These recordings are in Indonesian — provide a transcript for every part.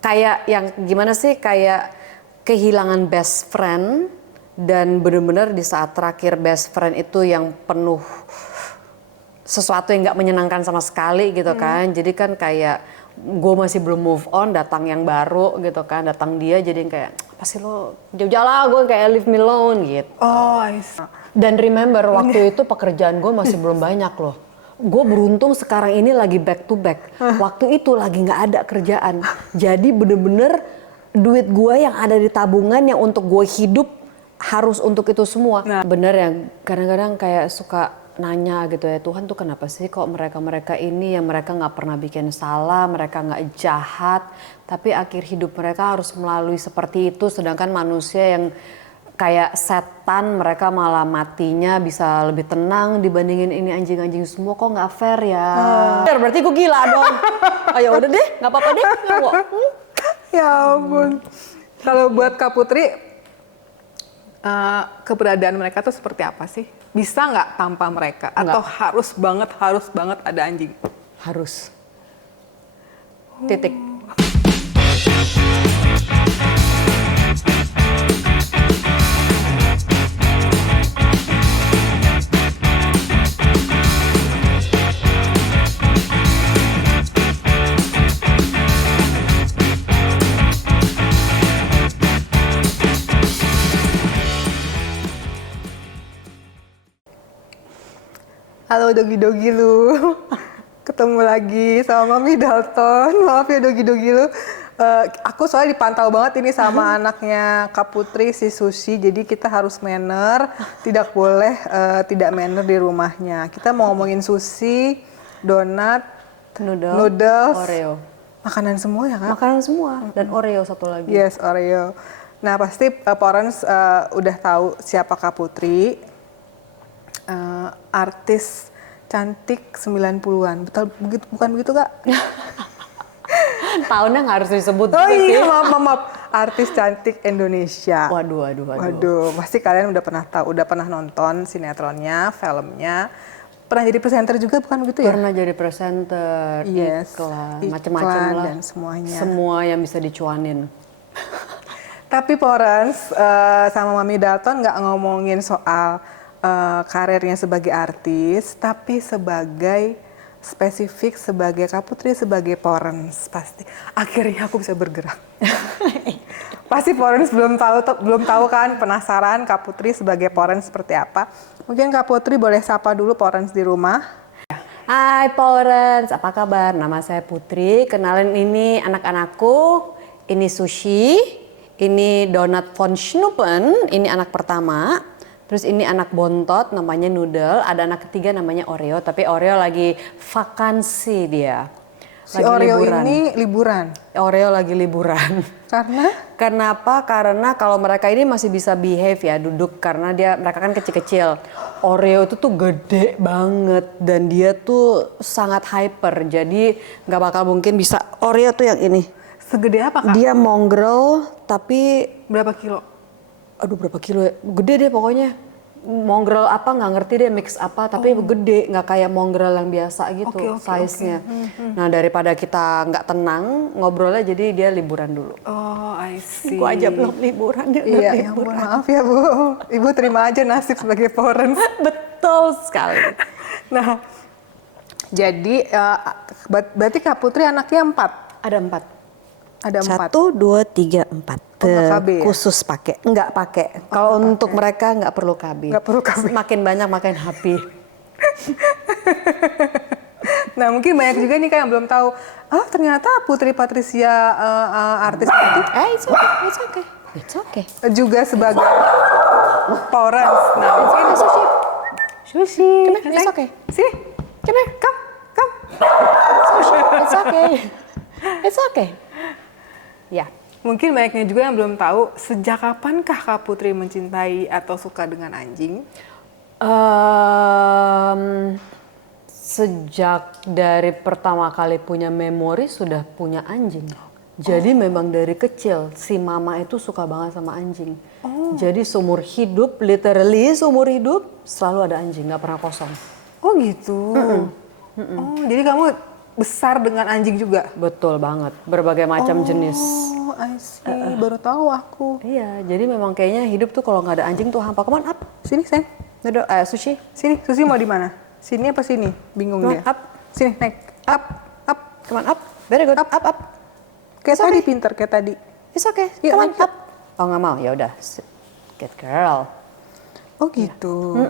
kayak yang gimana sih, kayak kehilangan best friend, dan bener-bener di saat terakhir best friend itu yang penuh sesuatu yang nggak menyenangkan sama sekali gitu kan. Jadi kan kayak gue masih belum move on, datang yang baru gitu kan, datang dia, jadi kayak apa sih lo jauh-jauh lah, gue kayak leave me alone gitu. Oh, I see. Dan remember waktu itu pekerjaan gue masih belum banyak loh. Gue beruntung sekarang ini lagi back to back. Waktu itu lagi nggak ada kerjaan. Jadi bener-bener duit gue yang ada di tabungan yang untuk gue hidup harus untuk itu semua. Nah. Bener ya, kadang-kadang kayak suka nanya gitu ya, Tuhan tuh kenapa sih kok mereka-mereka ini yang mereka nggak pernah bikin salah, mereka nggak jahat, tapi akhir hidup mereka harus melalui seperti itu, sedangkan manusia yang kayak setan mereka malah matinya bisa lebih tenang dibandingin ini anjing-anjing semua, kok nggak fair ya? Berarti gue gila dong. Ayo udah deh, nggak apa-apa deh. Ya ampun. Kalau buat Kak Putri, keberadaan mereka tuh seperti apa sih? Bisa nggak tanpa mereka? Nggak. Atau harus banget ada anjing? Harus. Titik. Halo dogi-dogi lu. Ketemu lagi sama Mami Dalton. Maaf ya dogi-dogi lu. Aku soalnya dipantau banget ini sama anaknya Kak Putri, si Sushi. Jadi kita harus manner, tidak boleh tidak manner di rumahnya. Kita mau ngomongin sushi, donat, noodles, Oreo. makanan semua ya Kak? Makanan semua, dan Oreo satu lagi. Yes, Oreo. Nah pasti Porens udah tahu siapa Kak Putri. Artis cantik 90-an. Betul begitu, bukan begitu Kak? Tahunnya nggak harus disebut Oh juga sih. iya, maaf. Artis cantik Indonesia. Waduh. Pasti kalian udah pernah tahu, udah pernah nonton sinetronnya, filmnya. Pernah jadi presenter juga, bukan begitu ya? Pernah jadi presenter, Yes, iklan, iklan macam-macam lah. dan semuanya. Semua yang bisa dicuanin. Tapi Porens sama Mami Dalton nggak ngomongin soal karirnya sebagai artis, tapi sebagai spesifik sebagai Kak Putri, sebagai Porens. Pasti akhirnya aku bisa bergerak. Pasti Porens belum tahu kan, penasaran Kak Putri sebagai Porens seperti apa. Mungkin Kak Putri boleh sapa dulu Porens di rumah. Hai Porens, apa kabar? Nama saya Putri, kenalin ini anak-anakku, ini Sushi, ini Donat von Schnuppen, ini anak pertama. Terus ini anak bontot namanya Noodle, ada anak ketiga namanya Oreo, tapi Oreo lagi vakansi dia. Si Oreo ini liburan. Oreo lagi liburan. Karena? Kenapa? Karena kalau mereka ini masih bisa behave ya, duduk, karena mereka kan kecil-kecil. Oreo itu tuh gede banget dan dia tuh sangat hyper, jadi nggak bakal mungkin bisa. Oreo tuh yang ini. Segede apa Kak? Dia mongrel tapi Berapa kilo? aduh berapa kilo ya? Gede deh pokoknya. Mongrel apa nggak ngerti deh, mix apa, tapi gede, nggak kayak mongrel yang biasa gitu size-nya. Nah daripada kita nggak tenang ngobrolnya, jadi dia liburan dulu. Oh, I see. Gua aja belum liburan, dia udah Iya, ya ampun, liburan. maaf ya Bu. Ibu terima aja nasib sebagai Porens. Betul sekali. Nah, jadi berarti Kak Putri anaknya 4? Ada 4. Ada 4. 1, 2, 3, 4. Oh, nggak KB ya? Khusus pakai, nggak pakai. Kalau untuk mereka nggak perlu KB. Nggak perlu KB. Makin banyak makin happy. Nah, mungkin banyak juga nih Kak yang belum tahu. Oh, ternyata Putri Patricia artis itu It's okay. juga sebagai Porens. Nah, mungkin Sushi. It's okay. Sini. Come here. Come. It's okay. It's okay. Ya. Mungkin banyaknya juga yang belum tahu, sejak kapankah Kak Putri mencintai atau suka dengan anjing? Sejak dari pertama kali punya memori sudah punya anjing. Jadi memang dari kecil si mama itu suka banget sama anjing. Jadi seumur hidup, literally seumur hidup selalu ada anjing, nggak pernah kosong. Oh gitu. Oh, jadi kamu besar dengan anjing juga? Betul banget, berbagai macam jenis. Oh, I see. Baru tahu aku. Iya, jadi memang kayaknya hidup tuh kalau nggak ada anjing tuh hampa. Come on up. Sini, sayang. Dodo, Sushi. Sini, Susi mau di mana? Sini apa sini? Bingung Come on, dia. up. Sini, naik. Up, up. Come on up. Very good. Up, up. Kayak tadi pinter, kayak tadi. It's okay. Yuk, Come on lanjut. up. Oh nggak mau, ya udah. Good girl. Oh gitu.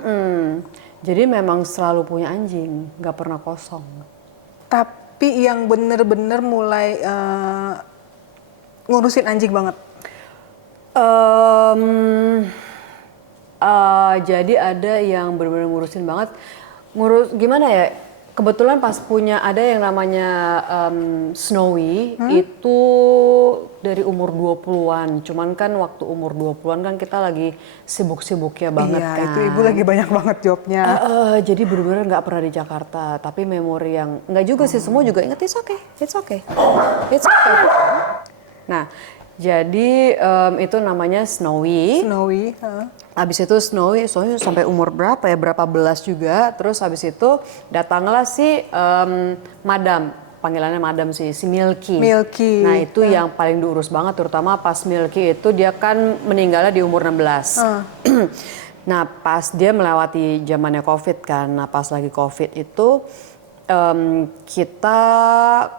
Jadi memang selalu punya anjing, nggak pernah kosong. Tapi yang bener-bener mulai ngurusin anjing banget. Jadi ada yang benar-benar ngurusin banget. Ngurus gimana ya? Kebetulan pas punya ada yang namanya Snowy itu dari umur 20-an. Cuman kan waktu umur 20-an kan kita lagi sibuk-sibuknya banget Iya, kan. itu ibu lagi banyak banget jobnya. Jadi benar-benar nggak pernah di Jakarta. Tapi memori yang nggak juga sih, semua juga inget it's okay, it's okay, it's okay. Nah, jadi itu namanya Snowy. Snowy. Habis itu Snowy sampai umur berapa ya, berapa belas juga. Terus habis itu datanglah si Madam, panggilannya Madam si Milky. Milky. Nah itu yang paling diurus banget, terutama pas Milky itu dia kan meninggalnya di umur 16. Nah pas dia melewati zamannya COVID kan, nah pas lagi COVID itu kita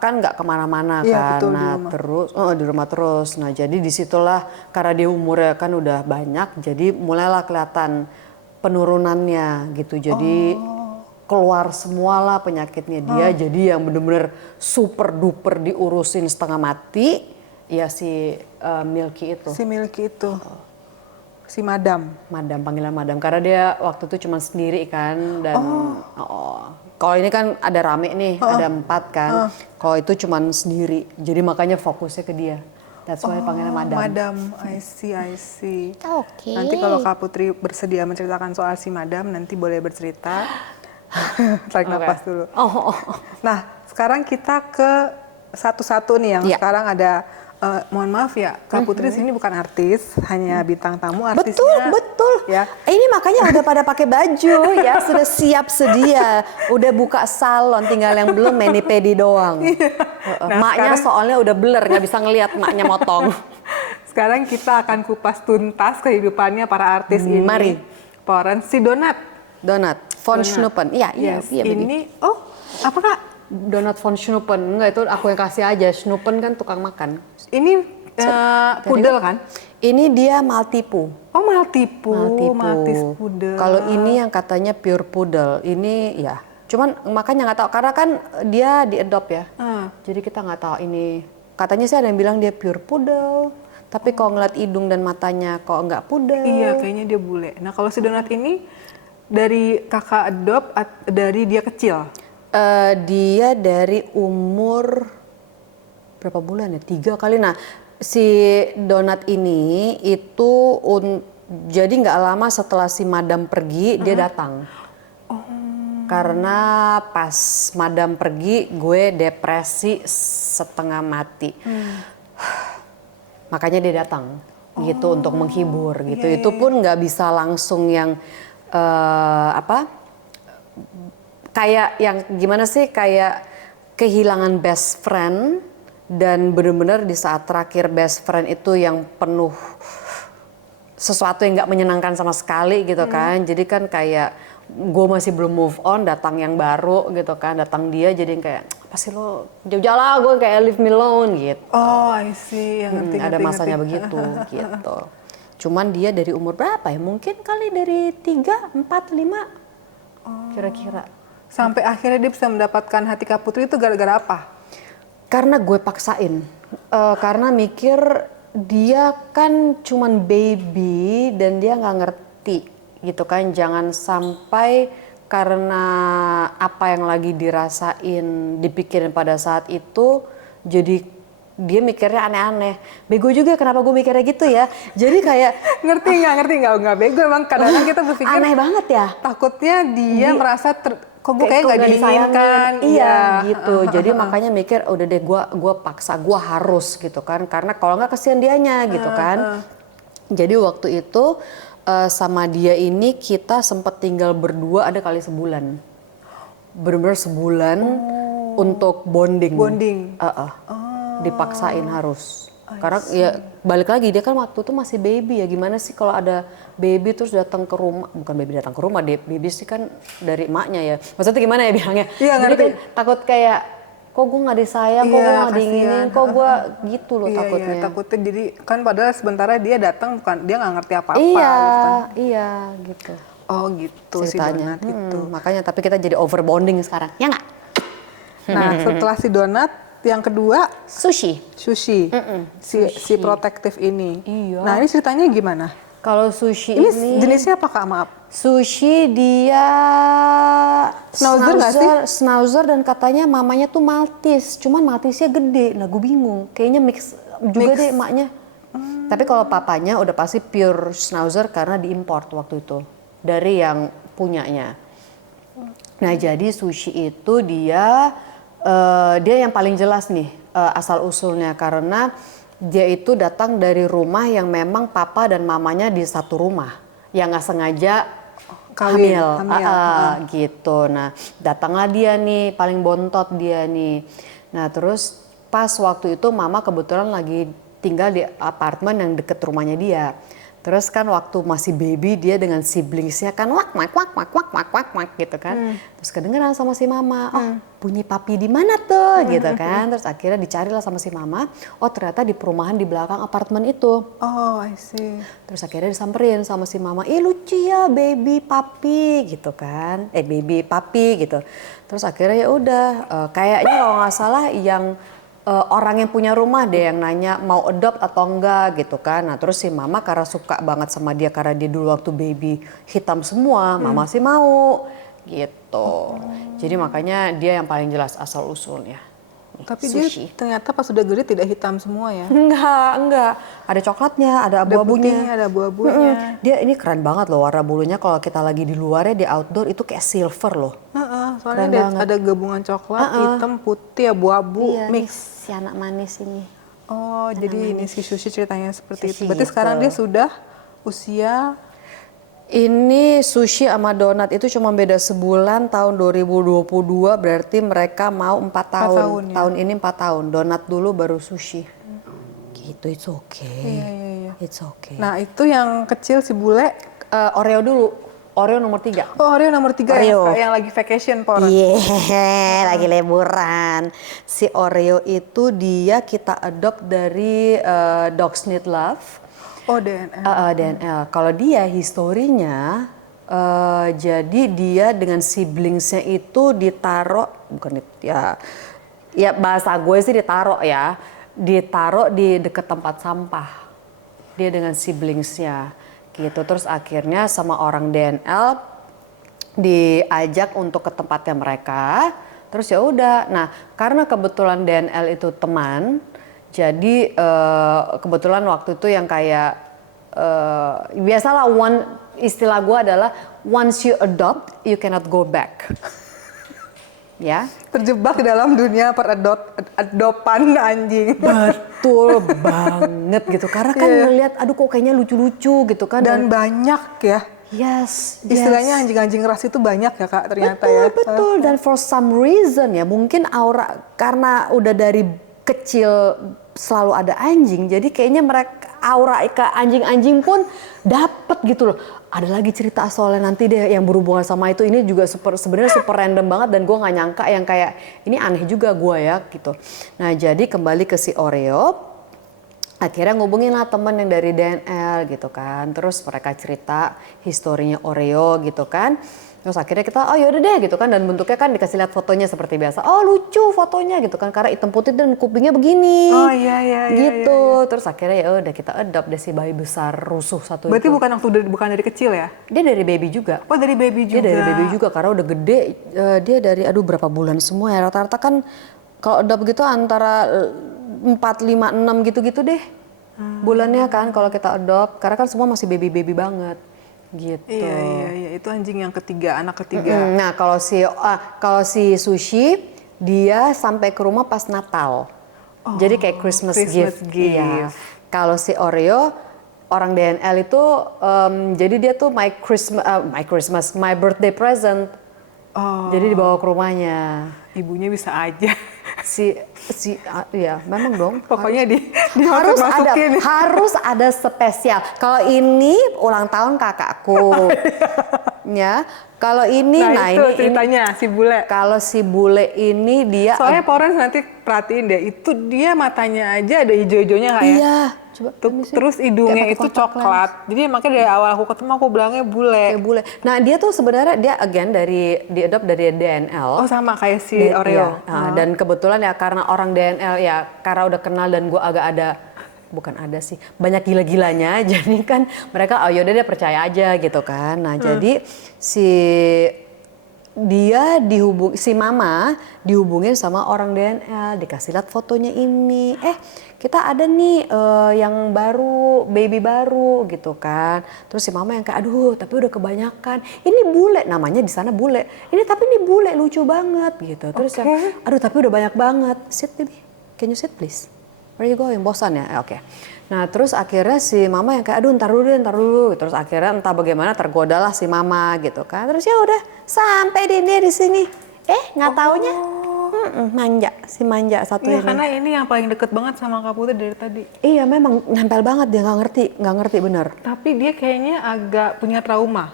kan nggak kemana-mana Iya, kan, betul, nah terus di rumah terus. Nah jadi disitulah karena dia umurnya kan udah banyak, jadi mulailah kelihatan penurunannya gitu. Jadi keluar semualah penyakitnya dia. Jadi yang bener-bener super duper diurusin setengah mati ya si Milky itu. Si Milky itu. Si Madam. Madam, panggilan Madam karena dia waktu itu cuma sendiri kan dan kalau ini kan ada rame nih, ada 4 kan. Kalau itu cuma sendiri, jadi makanya fokusnya ke dia. That's why panggilan Madam. Madam, I see, I see. Oke. Nanti kalau Kak Putri bersedia menceritakan soal si Madam, nanti boleh bercerita. Tarik nafas dulu. Nah, sekarang kita ke satu-satu nih yang sekarang ada. Mohon maaf ya, Kak Putri sini bukan artis, hanya bintang tamu. Artisnya, Betul. Ya. Ini makanya udah pada pakai baju ya, sudah siap sedia, udah buka salon, tinggal yang belum mani-pedi doang. Nah, maknya soalnya udah blur, nggak bisa ngelihat maknya motong. Sekarang kita akan kupas tuntas kehidupannya para artis ini. Mari. Poren si Donat. Donat von Schnuppen. Iya, Yes. iya. Ini, apa Kak? Donat von Schnuppen, enggak itu aku yang kasih aja. Schnuppen kan tukang makan. Ini pudel kan? Ini dia Maltipu. Oh Maltipu, Maltese pudel. Kalau ini yang katanya pure poodle, ini ya. Cuman makanya nggak tahu karena kan dia diadopt ya. Jadi kita nggak tahu ini. Katanya sih ada yang bilang dia pure poodle. Tapi kalau ngeliat hidung dan matanya kok nggak poodle. Iya kayaknya dia bule. Nah kalau si Donat ini dari kakak adopt dari dia kecil? Dia dari umur berapa bulan ya? 3 kali. Nah, si Donat ini itu jadi nggak lama setelah si Madam pergi dia datang. Karena pas Madam pergi gue depresi setengah mati. Makanya dia datang gitu untuk menghibur gitu. Itu pun nggak bisa langsung yang kayak yang gimana sih, kayak kehilangan best friend dan benar-benar di saat terakhir best friend itu yang penuh sesuatu yang nggak menyenangkan sama sekali gitu kan. Jadi kan kayak gue masih belum move on, datang yang baru gitu kan, datang dia jadi kayak apa sih lo jauh-jauh lah, gue kayak leave me alone gitu. Oh I see, yang ngerti, Ada masanya begitu gitu. Cuman dia dari umur berapa ya? Mungkin kali dari 3, 4, 5 kira-kira. Sampai akhirnya dia bisa mendapatkan hati Kak Putri itu gara-gara apa? Karena gue paksain. Karena mikir dia kan cuman baby dan dia nggak ngerti gitu kan. Jangan sampai karena apa yang lagi dirasain, dipikirin pada saat itu, jadi dia mikirnya aneh-aneh. Bego juga kenapa gue mikirnya gitu ya. Jadi kayak ngerti nggak bego, emang kadang-kadang kita berpikir aneh banget ya. Takutnya dia merasa kok gue kayak nggak diinginkan. Iya gitu. Jadi makanya mikir udah deh gue paksa, gue harus gitu kan. Karena kalau nggak kesian dianya gitu kan. Jadi waktu itu sama dia ini kita sempat tinggal berdua ada kali sebulan. Bener-bener sebulan. untuk bonding. Bonding. Dipaksain harus. Karena ya balik lagi dia kan waktu itu masih baby ya, gimana sih kalau ada baby terus datang ke rumah, bukan baby datang ke rumah, baby sih kan dari emaknya ya. Maksudnya gimana ya bilangnya? Iya, Jadi ngerti. kan takut kayak kok gue nggak disayang, kok Iya, gue nggak kasihan. diinginin, kok gue gitu loh Iya, takutnya. iya, takutnya jadi kan padahal sementara dia datang bukan dia nggak ngerti apa-apa Iya, gitu kan. iya gitu Oh gitu si ceritanya. donat itu. Makanya tapi kita jadi over bonding sekarang, ya nggak? Nah setelah si donat yang kedua Sushi. sushi. Si protektif ini. Iya. Nah ini ceritanya gimana? Kalau sushi Ini ini jenisnya apa Kak? Maaf. sushi dia Schnauzer nggak sih? Schnauzer dan katanya mamanya tuh Maltese, cuman Maltese-nya gede. Nah gue bingung, kayaknya mix juga deh emaknya. Tapi kalau papanya udah pasti pure Schnauzer karena diimport waktu itu dari yang punyanya. Nah jadi sushi itu dia yang paling jelas nih asal usulnya karena dia itu datang dari rumah yang memang papa dan mamanya di satu rumah yang nggak sengaja Kawin, hamil. hamil. Gitu. Nah datanglah dia nih paling bontot dia nih. Nah terus pas waktu itu mama kebetulan lagi tinggal di apartemen yang deket rumahnya dia. Terus kan waktu masih baby dia dengan siblingsnya kan wak wak wak wak wak wak wak wak gitu kan. Terus kedengeran sama si mama, oh bunyi papi di mana tuh gitu kan. Terus akhirnya dicarilah sama si mama, oh ternyata di perumahan di belakang apartemen itu. Oh I see. Terus akhirnya disamperin sama si mama, ih lucu ya baby papi gitu kan, baby papi gitu. Terus akhirnya ya udah, kayaknya kalau nggak salah yang orang yang punya rumah deh yang nanya mau adopt atau enggak gitu kan. Nah terus si mama karena suka banget sama dia karena dia dulu waktu baby hitam semua, mama sih mau gitu. Jadi makanya dia yang paling jelas asal usulnya. Tapi Sushi. dia ternyata pas sudah gede tidak hitam semua ya. Enggak. Ada coklatnya, ada Ada putihnya, abu-abunya. ada abu-abunya. Dia ini keren banget loh warna bulunya kalau kita lagi di luarnya di outdoor itu kayak silver loh. Soalnya Keren banget. ada gabungan coklat, hitam, putih, abu-abu, Iya, mix. nih, si anak manis ini. Oh, jadi ini si sushi ceritanya seperti Sushi itu. Berarti gitu. sekarang dia sudah usia Ini sushi sama donat itu cuma beda sebulan tahun 2022 berarti mereka mau 4 tahun. tahun ya? Tahun ini 4 tahun. Donat dulu baru sushi. Gitu, it's okay. Iya. It's okay. Nah, itu yang kecil si bule. Oreo dulu. Oreo nomor 3. Oh, Oreo nomor 3 Oreo. yang lagi vacation, Por. Iya, lagi liburan. Si Oreo itu dia kita adopt dari Dogs Need Love. Oh, DNL. DNL. Kalau dia historinya, jadi dia dengan siblingsnya itu ditaruh, bukan ya bahasa gue sih ditaruh di deket tempat sampah. Dia dengan siblingsnya, gitu. Terus akhirnya sama orang DNL diajak untuk ke tempatnya mereka. Terus ya udah. Nah, karena kebetulan DNL itu teman. Jadi kebetulan waktu itu yang kayak biasalah istilah gue adalah once you adopt you cannot go back. Ya. Terjebak dalam dunia adopan anjing. Betul banget gitu. Karena kan ngelihat aduh kok kayaknya lucu-lucu gitu kan. Dan banyak ya. Yes. Istilahnya anjing-anjing ras itu banyak ya Kak ternyata ya. Betul. Dan for some reason ya mungkin aura karena udah dari kecil selalu ada anjing, jadi kayaknya mereka aura ke anjing-anjing pun dapet gitu loh. Ada lagi cerita soalnya nanti deh yang berhubungan sama itu. Ini juga sebenarnya super random banget dan gue nggak nyangka yang kayak ini aneh juga gue ya gitu. Nah jadi kembali ke si Oreo, akhirnya ngubungin lah temen yang dari DNL gitu kan. Terus mereka cerita historinya Oreo gitu kan. Terus akhirnya kita, oh yaudah deh gitu kan. Dan bentuknya kan dikasih lihat fotonya seperti biasa. Oh lucu fotonya gitu kan. Karena hitam putih dan kupingnya begini. Oh iya. Gitu. Terus akhirnya ya udah kita adopt deh si bayi besar rusuh satu Berarti itu. bukan dari kecil ya? Dia dari baby juga. Oh dari baby juga. Dia dari baby juga karena udah gede. Dia dari berapa bulan semua ya. Rata-rata kan kalau adopt gitu antara 4, 5, 6 gitu-gitu deh. Bulannya kan kalau kita adopt. Karena kan semua masih baby-baby banget. Gitu. Iya, itu anjing yang ketiga, anak ketiga. Nah kalau si sushi dia sampai ke rumah pas Natal, jadi kayak Christmas gift. Iya. Kalau si Oreo orang DNL itu jadi dia tuh my birthday present. Oh. Jadi dibawa ke rumahnya. ibunya bisa aja. Ya memang dong. Pokoknya harus ada masukin. harus ada spesial. Kalau ini ulang tahun kakakku, ya. Kalau ini, Nah, itu ini ceritanya si bule. kalau si bule ini dia Soalnya Porens nanti perhatiin deh, itu dia matanya aja ada hijau-hijaunya kayak. iya, coba Terus hidungnya Kayak itu pakai kontak coklat. Jadi makanya dari awal aku ketemu aku bilangnya bule. kayak bule. Nah dia tuh sebenarnya dia again diadopt dari DNL. Oh sama kayak si Dan, Oreo. iya, dan kebetulan ya karena orang DNL ya karena udah kenal dan gue agak ada bukan ada sih banyak gila-gilanya jadi kan mereka oh yaudah dia percaya aja gitu kan. Nah jadi si mama dihubungin sama orang DNL dikasih lihat fotonya ini kita ada nih yang baru baby baru gitu kan. Terus si mama yang kayak aduh tapi udah kebanyakan ini bule namanya di sana bule ini tapi ini bule lucu banget gitu. Terus yang aduh tapi udah banyak banget sit baby can you sit please where you going bosan ya oke. Nah terus akhirnya si mama yang kayak aduh ntar dulu terus akhirnya entah bagaimana tergodalah si mama gitu kan. Terus ya udah sampai dia di sini nggak taunya manja satu Iya ini. karena ini yang paling deket banget sama Kak Putri dari tadi. Iya memang nempel banget dia nggak ngerti bener. Tapi dia kayaknya agak punya trauma.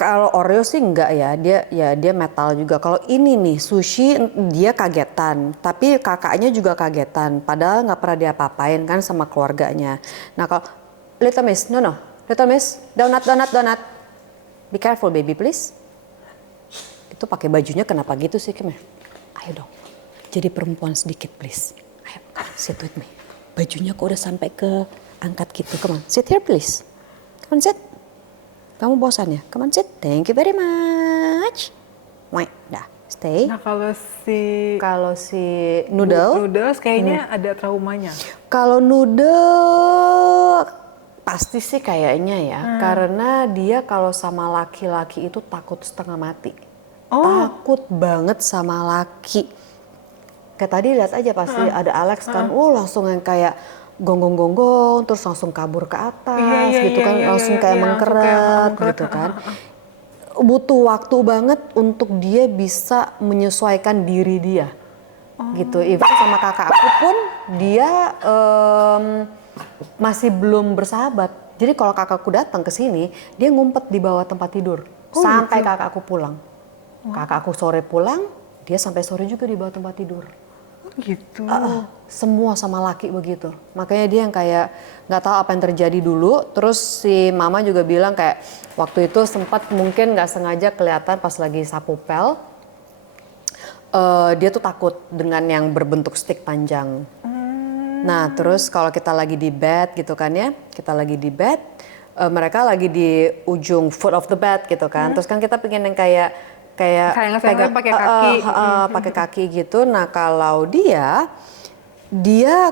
Kalau Oreo sih enggak ya dia metal juga. Kalau ini nih Sushi dia kagetan, tapi kakaknya juga kagetan. Padahal nggak pernah dia apa-apain kan sama keluarganya. Nah kalau Little Miss, Little Miss, donat. Be careful baby please. Itu pakai bajunya kenapa gitu sih Kim? Ayo dong, jadi perempuan sedikit please. Ayo sit with me. Bajunya kok udah sampai ke angkat gitu, come on sit here please. Come on sit. Kamu bosan ya? Come on sit. Thank you very much. Wait, dah, stay. Nah Kalau si Noodles kayaknya ada traumanya. Kalau Noodle pasti sih kayaknya ya, karena dia kalau sama laki-laki itu takut setengah mati. Takut banget sama laki. Kayak tadi lihat aja pasti ada Alex kan, langsung yang kayak gonggong-gonggong terus langsung kabur ke atas gitu kan, langsung kayak mengkeret gitu kan. Butuh waktu banget untuk dia bisa menyesuaikan diri dia gitu. Even sama kakak aku pun dia masih belum bersahabat. Jadi kalau kakakku datang ke sini dia ngumpet di bawah tempat tidur sampai kakakku pulang. Kakakku sore pulang dia sampai sore juga di bawah tempat tidur. Gitu. Semua sama laki begitu. Makanya dia yang kayak nggak tahu apa yang terjadi dulu. Terus si mama juga bilang kayak waktu itu sempat mungkin nggak sengaja kelihatan pas lagi sapu pel. Dia tuh takut dengan yang berbentuk stick panjang. Nah terus kalau kita lagi di bed gitu kan ya, kita lagi di bed, mereka lagi di ujung foot of the bed gitu kan. Terus kan kita pengen yang kayak pegang pakai kaki. Pakai kaki gitu. Nah kalau dia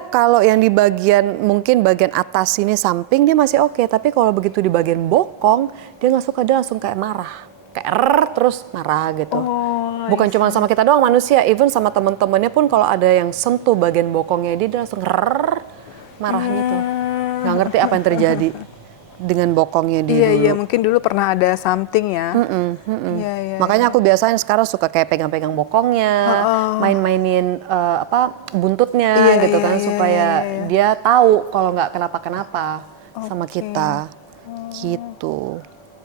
kalau yang di bagian mungkin bagian atas sini samping dia masih oke, tapi kalau begitu di bagian bokong dia nggak suka, dia langsung kayak marah, kayak terus marah gitu. Bukan cuma sama kita doang manusia, even sama temen-temennya pun kalau ada yang sentuh bagian bokongnya dia langsung marah gitu. Nggak ngerti apa yang terjadi dengan bokongnya dia dulu. Iya mungkin dulu pernah ada something ya. Iya. Makanya aku biasanya sekarang suka kayak pegang-pegang bokongnya, main-mainin buntutnya gitu kan supaya dia tahu kalau nggak kenapa-kenapa sama kita gitu.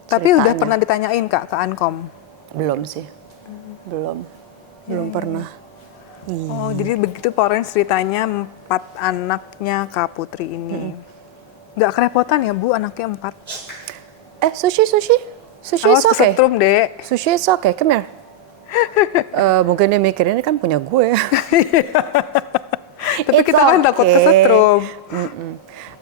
Tapi ceritanya. udah pernah ditanyain Kak ke Ankom? Belum sih, belum pernah. Oh jadi begitu Porens ceritanya 4 anaknya Kak Putri ini. Nggak kerepotan ya Bu anaknya 4? Sushi Awas is okay. kesetrum dek. Sushi is okay, come here. Mungkin dia mikir ini kan punya gue. Tapi kita kan takut kesetrum.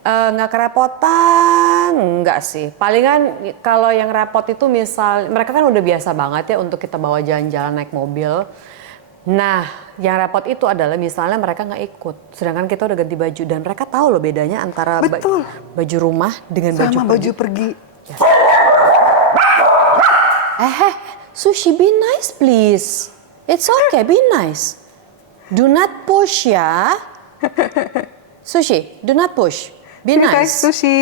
Nggak kerepotan, nggak sih. Palingan kalau yang repot itu misal, mereka kan udah biasa banget ya untuk kita bawa jalan-jalan naik mobil. Nah, yang repot itu adalah misalnya mereka nggak ikut, sedangkan kita udah ganti baju dan mereka tahu loh bedanya antara baju rumah dengan sama baju pergi. Ya. Sushi, be nice please. It's okay, be nice. Do not push ya. Sushi, do not push. Be Sini, nice. guys, Sushi.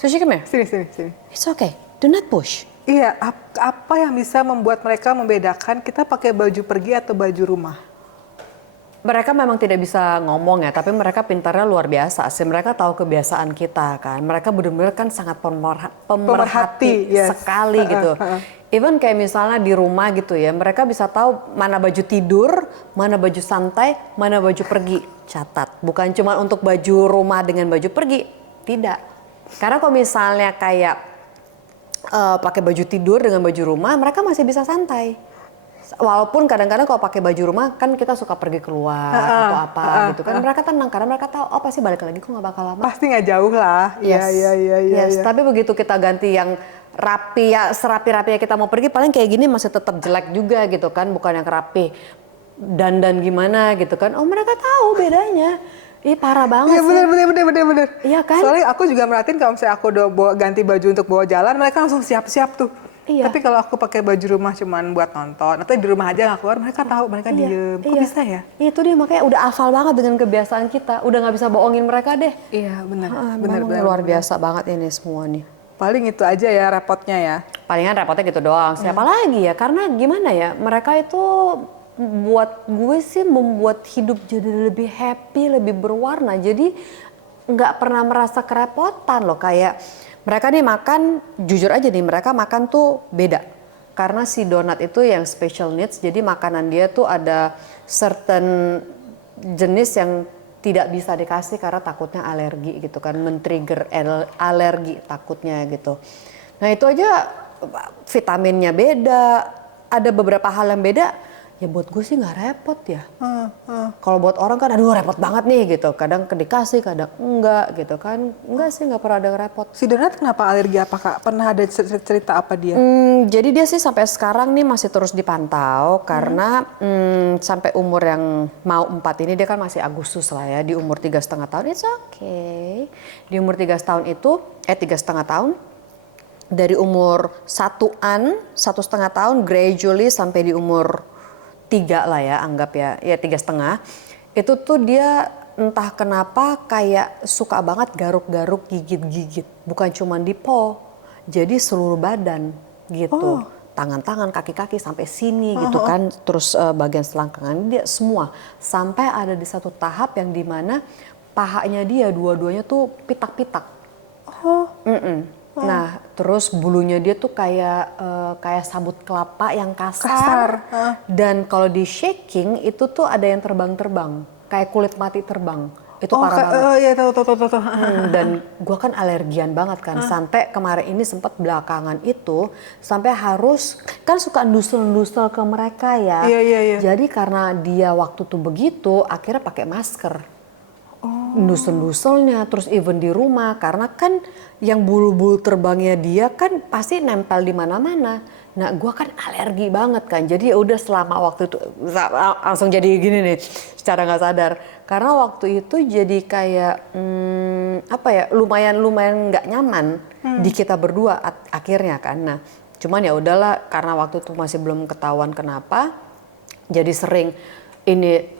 Sushi, come here. Sini. It's okay, do not push. Iya, Apa yang bisa membuat mereka membedakan kita pakai baju pergi atau baju rumah? Mereka memang tidak bisa ngomong ya, tapi mereka pintarnya luar biasa sih. Mereka tahu kebiasaan kita kan. Mereka benar-benar kan sangat pemerhati yes. sekali gitu. Even kayak misalnya di rumah gitu ya, mereka bisa tahu mana baju tidur, mana baju santai, mana baju pergi. Catat, bukan cuma untuk baju rumah dengan baju pergi, tidak. Karena kalau misalnya kayak pakai baju tidur dengan baju rumah, mereka masih bisa santai. Walaupun kadang-kadang kalau pakai baju rumah kan kita suka pergi keluar atau apa gitu kan, mereka tenang karena mereka tahu oh pasti balik lagi kok nggak bakal lama. Pasti nggak jauh lah. Yes. Tapi begitu kita ganti yang rapi ya, serapi-rapinya kita mau pergi paling kayak gini masih tetap jelek juga gitu kan, bukan yang rapi. Dan gimana gitu kan, oh mereka tahu bedanya. Ih parah banget sih. Bener. Iya kan? Soalnya aku juga merhatiin kalau misalnya aku udah ganti baju untuk bawa jalan, mereka langsung siap-siap tuh. Iya. Tapi kalau aku pakai baju rumah cuman buat nonton atau di rumah aja nggak keluar, mereka tahu, mereka diem. Kok bisa ya? Itu dia makanya udah hafal banget dengan kebiasaan kita, udah nggak bisa bohongin mereka deh. Iya benar. Luar biasa banget ini semua nih. Paling itu aja ya repotnya ya. Palingan repotnya gitu doang. Siapa lagi ya? Karena gimana ya? Mereka itu buat gue sih membuat hidup jadi lebih happy, lebih berwarna. Jadi nggak pernah merasa kerepotan loh. Kayak mereka nih makan, jujur aja nih mereka makan tuh beda. Karena si donat itu yang special needs, jadi makanan dia tuh ada certain jenis yang tidak bisa dikasih karena takutnya alergi gitu kan, men-trigger alergi takutnya gitu. Nah itu aja vitaminnya beda, ada beberapa hal yang beda. Ya buat gue sih nggak repot ya. Kalau buat orang kan aduh repot banget nih gitu. Kadang dikasih, kadang enggak gitu kan. Enggak sih, nggak pernah ada repot. Si donat kenapa alergi apa Kak? Pernah ada cerita apa dia? Jadi dia sih sampai sekarang nih masih terus dipantau karena sampai umur yang mau 4 ini dia kan masih Agustus lah ya. Di umur 3,5 tahun it's okay. Di umur 3 tahun itu 3,5 tahun. Dari umur 1,5 tahun gradually sampai di umur 3 lah ya, anggap ya 3,5. Itu tuh dia entah kenapa kayak suka banget garuk-garuk, gigit-gigit. Bukan cuma di paw, jadi seluruh badan gitu. Tangan-tangan, kaki-kaki sampai sini gitu kan. Terus bagian selangkangan dia semua. Sampai ada di satu tahap yang dimana pahanya dia dua-duanya tuh pitak-pitak. Nah, terus bulunya dia tuh kayak sabut kelapa yang kasar. Dan kalau di shaking itu tuh ada yang terbang-terbang, kayak kulit mati terbang. Itu parah banget. Oh iya tahu. Dan gua kan alergian banget kan. Sampai kemarin ini sempat belakangan itu sampai harus kan suka ndusel-ndusel ke mereka ya. Iya. Jadi karena dia waktu tuh begitu, akhirnya pakai masker. Ndusel-nduselnya terus even di rumah karena kan yang bulu-bulu terbangnya dia kan pasti nempel di mana-mana. Nah, gua kan alergi banget kan. Jadi ya udah selama waktu itu langsung jadi gini nih secara nggak sadar. Karena waktu itu jadi kayak lumayan nggak nyaman di kita berdua akhirnya kan. Nah, cuman ya udahlah karena waktu itu masih belum ketahuan kenapa. Jadi sering ini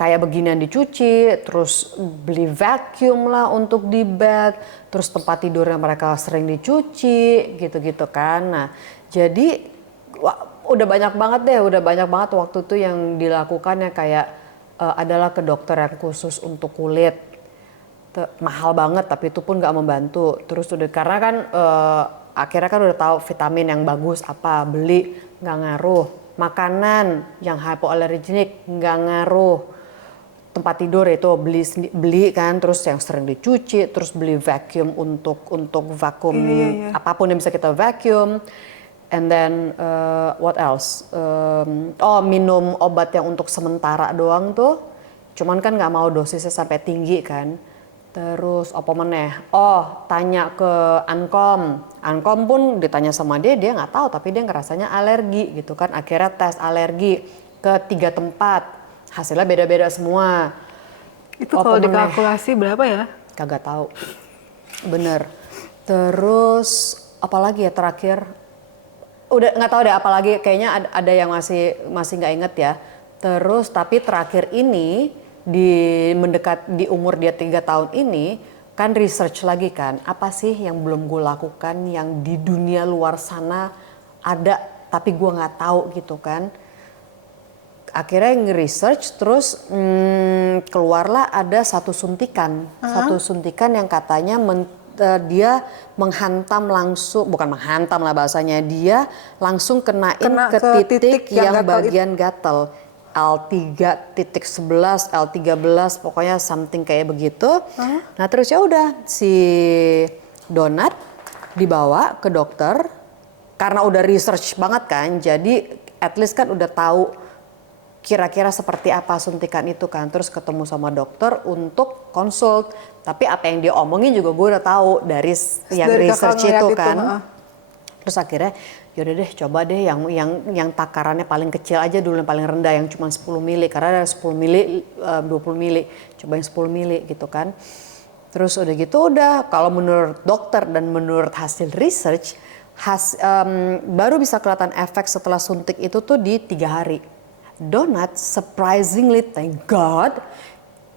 kayak beginian dicuci, terus beli vacuum lah untuk di bed, terus tempat tidurnya mereka sering dicuci gitu-gitu kan. Nah jadi udah banyak banget waktu itu yang dilakukan ya kayak adalah ke dokter yang khusus untuk kulit. Mahal banget tapi itu pun nggak membantu. Terus udah karena kan akhirnya kan udah tahu vitamin yang bagus apa beli nggak ngaruh. Makanan yang hypoallergenic nggak ngaruh. Tempat tidur itu beli kan, terus yang sering dicuci, terus beli vacuum untuk vakum apapun yang bisa kita vacuum. And then what else? Minum obat yang untuk sementara doang tuh. Cuman kan nggak mau dosisnya sampai tinggi kan. Terus apa meneh? Tanya ke Ankom. Ankom pun ditanya sama dia nggak tahu tapi dia ngerasanya alergi gitu kan. Akhirnya tes alergi ke 3 tempat. Hasilnya beda-beda semua. Itu kalau dikalkulasi berapa ya? Kagak tahu. Bener. Terus apalagi ya terakhir? Udah nggak tahu deh apalagi kayaknya ada yang masih nggak inget ya. Terus tapi terakhir ini di umur dia 3 tahun ini kan research lagi kan apa sih yang belum gue lakukan yang di dunia luar sana ada tapi gue nggak tahu gitu kan. Akhirnya nge-research terus keluarlah ada satu suntikan yang katanya dia menghantam langsung, bukan menghantam lah bahasanya, dia langsung kena ke titik yang bagian gatal. L3.11, L13, pokoknya something kayak begitu. Nah terus ya udah si Donat dibawa ke dokter karena udah research banget kan, jadi at least kan udah tahu kira-kira seperti apa suntikan itu kan. Terus ketemu sama dokter untuk konsult. Tapi apa yang dia omongin juga gue udah tahu dari research itu kan. Terus akhirnya yaudah deh coba deh yang takarannya paling kecil aja dulu, yang paling rendah yang cuma 10 mili. Karena ada 10 mili, 20 mili. Coba yang 10 mili gitu kan. Terus udah gitu udah kalau menurut dokter dan menurut hasil research baru bisa kelihatan efek setelah suntik itu tuh di 3 hari. Donat surprisingly, thank God,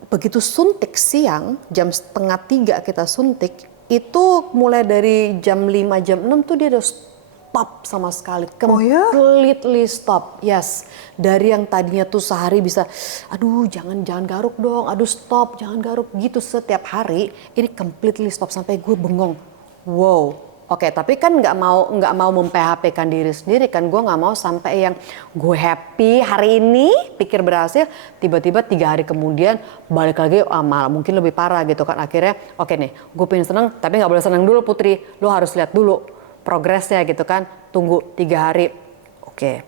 begitu suntik siang jam 2:30 kita suntik, itu mulai dari jam 5 jam 6 tuh dia udah stop sama sekali, completely stop. Yes, dari yang tadinya tuh sehari bisa, aduh jangan garuk dong, aduh stop jangan garuk gitu setiap hari, ini completely stop sampai gue bengong. Wow. Oke, tapi kan nggak mau mem-PHP-kan diri sendiri kan, gue nggak mau sampai yang gue happy hari ini pikir berhasil, tiba-tiba 3 hari kemudian balik lagi malah mungkin lebih parah gitu kan. Akhirnya oke nih, gue pengen seneng tapi nggak boleh seneng dulu Putri, lo harus lihat dulu progresnya gitu kan, tunggu 3 hari, oke.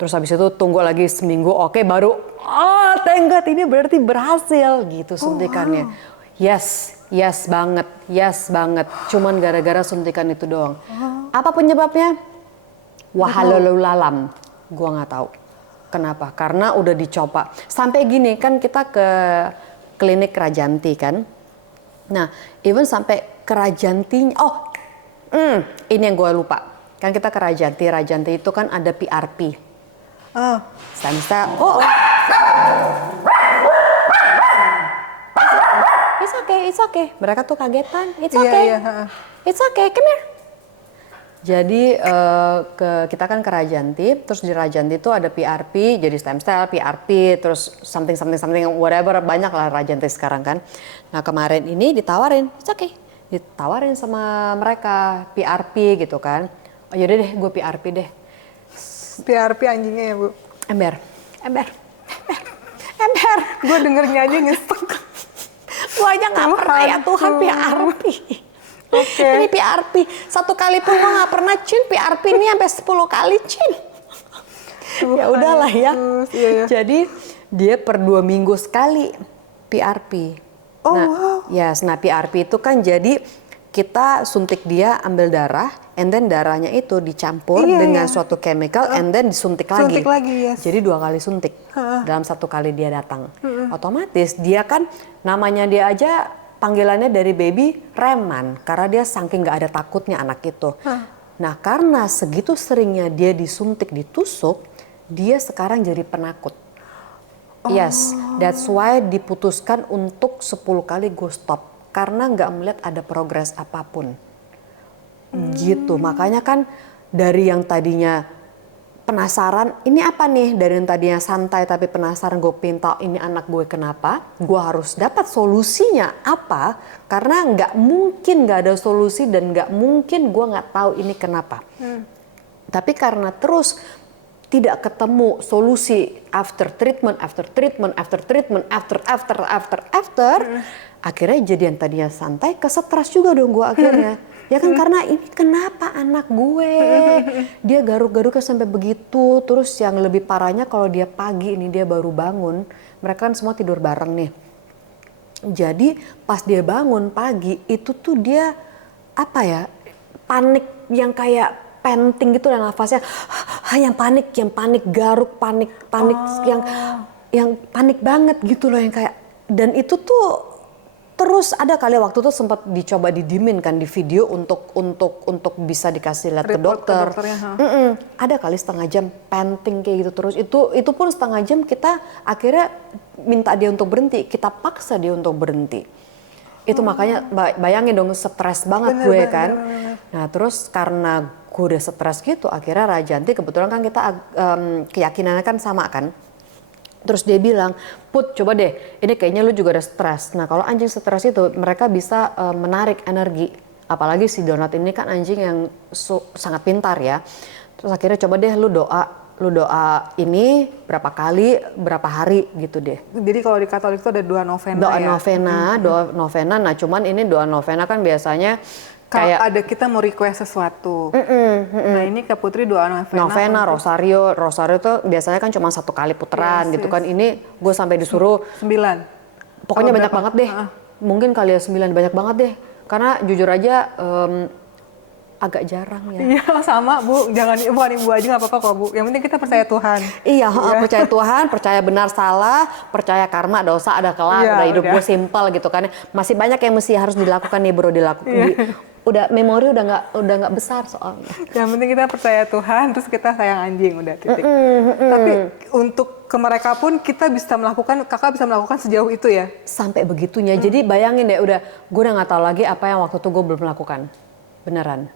Terus habis itu tunggu lagi seminggu, oke baru thank God ini berarti berhasil gitu suntikannya. Wow. Yes banget. Cuman gara-gara suntikan itu doang. Apa penyebabnya? Wahalolulalam. Gua nggak tahu. Kenapa? Karena udah dicoba. Sampai gini kan kita ke klinik Rajanti kan. Nah, even sampai ke Rajanti. Ini yang gue lupa. Kan kita ke Rajanti. Rajanti itu kan ada PRP. Stem cell. It's okay. Mereka tuh kagetan. It's okay. It's okay. Come here. Jadi kita kan ke Rajanti, terus di Rajanti itu ada PRP, jadi stem cell, PRP, terus something whatever, banyak lah Rajanti sekarang kan. Nah kemarin ini ditawarin, it's okay. Ditawarin sama mereka PRP gitu kan. Oh yaudah deh, gue PRP deh. PRP anjingnya ya Bu? Ember. Gue dengernya aja ngesek. Gue aja gak pernah ya Tuhan PRP. Ini PRP. 1 kali pun gue gak pernah Cin. PRP ini sampai 10 kali Cin. Ya udahlah ya. Iya. Jadi dia per 2 minggu sekali PRP. Nah PRP itu kan jadi kita suntik dia, ambil darah, and then darahnya itu dicampur dengan suatu chemical, and then disuntik lagi. Jadi 2 kali suntik dalam 1 kali dia datang. Otomatis dia kan namanya dia aja panggilannya dari baby Reman, karena dia saking nggak ada takutnya anak itu. Nah karena segitu seringnya dia disuntik, ditusuk, dia sekarang jadi penakut. Yes, that's why diputuskan untuk 10 kali gue stop. Karena nggak melihat ada progres apapun. Gitu, makanya kan dari yang tadinya penasaran, ini apa nih? Dari yang tadinya santai tapi penasaran, gue pinta ini anak gue kenapa? Gue harus dapat solusinya apa? Karena nggak mungkin nggak ada solusi dan nggak mungkin gue nggak tahu ini kenapa. Tapi karena terus tidak ketemu solusi after treatment, akhirnya jadi yang tadinya santai ke stres juga dong gue akhirnya. Ya kan karena ini kenapa anak gue dia garuk-garuknya sampai begitu. Terus yang lebih parahnya kalau dia pagi ini dia baru bangun, mereka kan semua tidur bareng nih. Jadi pas dia bangun pagi itu tuh dia panik yang kayak panting gitu dan nafasnya yang panik garuk panik yang panik banget gitu loh, yang kayak, dan itu tuh terus ada kali waktu tuh sempat dicoba didimin kan di video untuk bisa dikasih lihat ke dokter. Ada kali setengah jam panting kayak gitu terus. Itu pun setengah jam kita akhirnya minta dia untuk berhenti, kita paksa dia untuk berhenti. Itu makanya bayangin dong stres banget gue kan. Nah terus karena gue udah stres gitu, akhirnya Rajanti kebetulan kan kita keyakinannya kan sama kan. Terus dia bilang, Put coba deh, ini kayaknya lu juga udah stres. Nah kalau anjing stres itu mereka bisa menarik energi. Apalagi si Donat ini kan anjing yang sangat pintar ya. Terus akhirnya coba deh lu doa ini berapa kali, berapa hari gitu deh. Jadi kalau di Katolik itu ada doa novena Doa ya? doa novena. Nah cuman ini doa novena kan biasanya Kalau kayak ada kita mau request sesuatu. Nah ini ke Putri doa novena. novena, rosario tuh biasanya kan cuma 1 kali puteran gitu kan. Ini gue sampai disuruh 9. pokoknya Apa banyak berapa? banget deh. Mungkin kali ya 9, banyak banget deh. Karena jujur aja agak jarang ya. Iya sama Bu, jangan bukan ibu aja nggak apa-apa kok Bu. Yang penting kita percaya Tuhan. Iya, percaya Tuhan, percaya benar salah, percaya karma dosa ada kelar, Iya, udah hidup udah. gue simpel gitu kan. Masih banyak yang mesti harus dilakukan nih bro, udah memori udah nggak besar soalnya. Yang penting kita percaya Tuhan, terus kita sayang anjing udah titik. Tapi untuk ke mereka pun kita bisa melakukan, kakak bisa melakukan sejauh itu ya? Sampai begitunya. Jadi bayangin deh, gue udah nggak tahu lagi apa yang waktu itu gue belum lakukan. Beneran.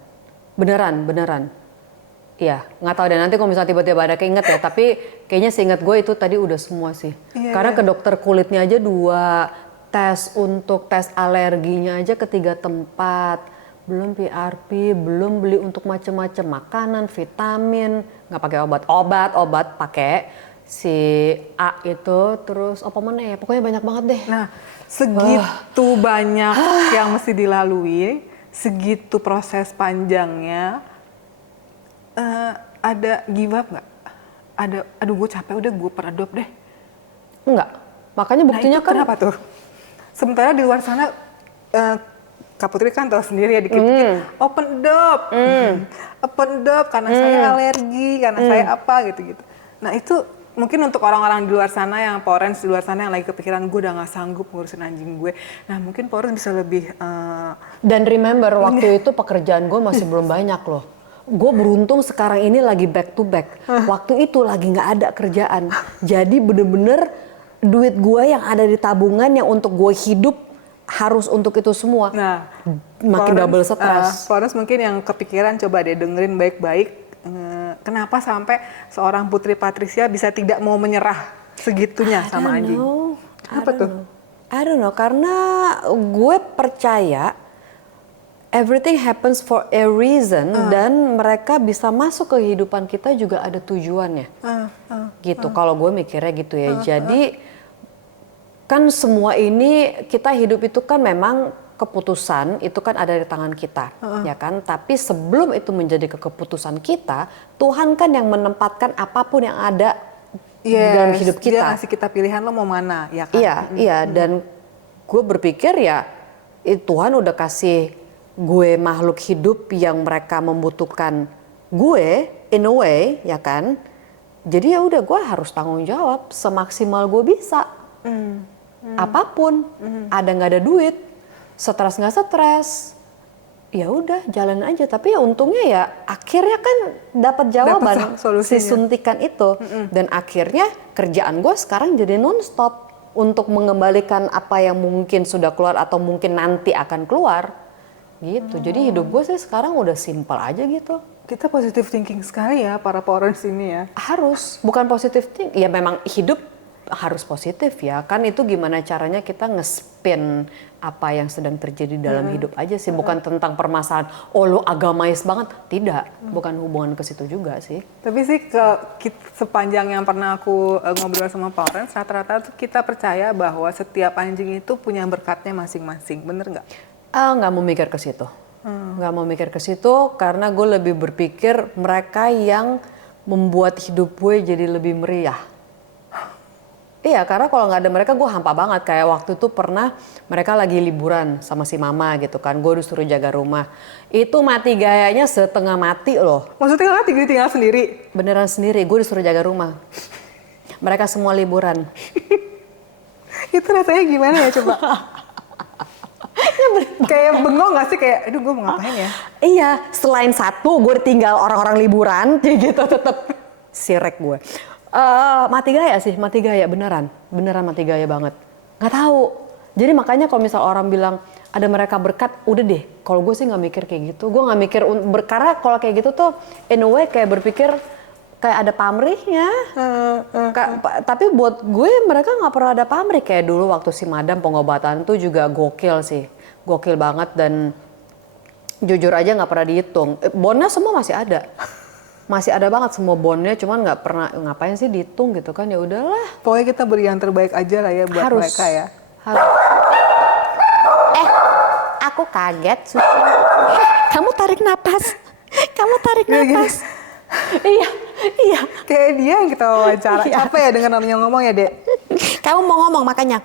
Iya, nggak tahu deh nanti kalau misalnya tiba-tiba ada keinget ya. Tapi kayaknya seingat gue itu tadi udah semua sih. Iya, Karena iya. ke dokter kulitnya aja 2 tes untuk tes alerginya aja ke 3 tempat. Belum PRP, belum beli untuk macem-macem makanan, vitamin, nggak pakai obat pakai si A itu, terus apa mana ya, pokoknya banyak banget deh. Nah, segitu banyak yang mesti dilalui, segitu proses panjangnya, ada give up nggak? Aduh gue capek, udah gue peradop deh. Enggak, makanya buktinya Nah, itu kan kenapa tuh? Sementara di luar sana, Kak Putri kan tahu sendiri ya dikit-dikit open dop karena saya alergi, karena saya apa gitu-gitu. Nah itu mungkin untuk orang-orang di luar sana yang Porens di luar sana yang lagi kepikiran gue udah nggak sanggup ngurusin anjing gue. Nah mungkin Porens bisa lebih dan remember waktu itu pekerjaan gue masih belum banyak loh. Gue beruntung sekarang ini lagi back to back. Waktu itu lagi nggak ada kerjaan. Jadi bener-bener duit gue yang ada di tabungan yang untuk gue hidup harus untuk itu semua. Nah, makin double stres. Florence mungkin yang kepikiran coba deh dengerin baik-baik. Kenapa sampai seorang Putri Patricia bisa tidak mau menyerah segitunya sama anjing? Apa tuh? I don't know, karena gue percaya everything happens for a reason dan mereka bisa masuk ke kehidupan kita juga ada tujuannya. Gitu, kalau gue mikirnya gitu ya. Jadi kan semua ini kita hidup itu kan memang keputusan itu kan ada di tangan kita, ya kan? Tapi sebelum itu menjadi keputusan kita, Tuhan kan yang menempatkan apapun yang ada dalam hidup kita. Dia ngasih kita pilihan lo mau mana, ya kan? Iya. Dan gue berpikir ya Tuhan udah kasih gue makhluk hidup yang mereka membutuhkan gue in a way, ya kan? Jadi ya udah gue harus tanggung jawab semaksimal gue bisa. Apapun, ada nggak ada duit, stres nggak stres, ya udah jalan aja. Tapi ya untungnya ya akhirnya kan dapat jawaban si suntikan itu. Dan akhirnya kerjaan gue sekarang jadi nonstop untuk mengembalikan apa yang mungkin sudah keluar atau mungkin nanti akan keluar gitu. Jadi hidup gue sih sekarang udah simpel aja gitu. Kita positive thinking sekali ya para Porens ini ya. Harus, bukan positive thinking, ya memang hidup harus positif ya, kan itu gimana caranya kita nge-spin apa yang sedang terjadi dalam hidup aja sih, bukan tentang permasalahan, oh lu agamais banget, tidak, bukan hubungan ke situ juga sih. Tapi sih sepanjang yang pernah aku ngobrol sama Porens, rata-rata kita percaya bahwa setiap anjing itu punya berkatnya masing-masing, bener nggak? Nggak mau mikir ke situ, nggak mau mikir ke situ karena gue lebih berpikir mereka yang membuat hidup gue jadi lebih meriah. Iya, karena kalau nggak ada mereka gue hampa banget. Kayak waktu itu pernah mereka lagi liburan sama si mama gitu kan. Gue disuruh jaga rumah. Itu mati gayanya setengah mati loh. Maksudnya nggak tinggal sendiri? Beneran sendiri, gue disuruh jaga rumah. Mereka semua liburan. Itu rasanya gimana ya coba? Kayak bengong nggak sih? Kayak, aduh gue mau ngapain ya? Iya, selain satu gue tinggal orang-orang liburan. Kayak gitu tetep sirek gue. Mati gaya beneran mati gaya banget. Nggak tahu. Jadi makanya kalau misal orang bilang ada mereka berkat, udah deh. Kalau gue sih nggak mikir kayak gitu. Gue nggak mikir karena kalau kayak gitu tuh in a way kayak berpikir kayak ada pamrihnya. Tapi buat gue mereka nggak pernah ada pamrih. Kayak dulu waktu si Madam pengobatan tuh juga gokil sih, gokil banget, dan jujur aja nggak pernah dihitung. Bonnya semua masih ada. Masih ada banget semua bonnya, cuman nggak pernah ngapain sih dihitung gitu kan, ya udahlah. Pokoknya kita beri yang terbaik aja lah ya buat Harus. mereka ya. Harus. Aku kaget, Susi. Kamu tarik napas. Kamu tarik napas. Iya, iya. Kayak dia yang kita wawancara. Iya. Apa ya dengan namanya ngomong ya, Dek? Kamu mau ngomong makanya.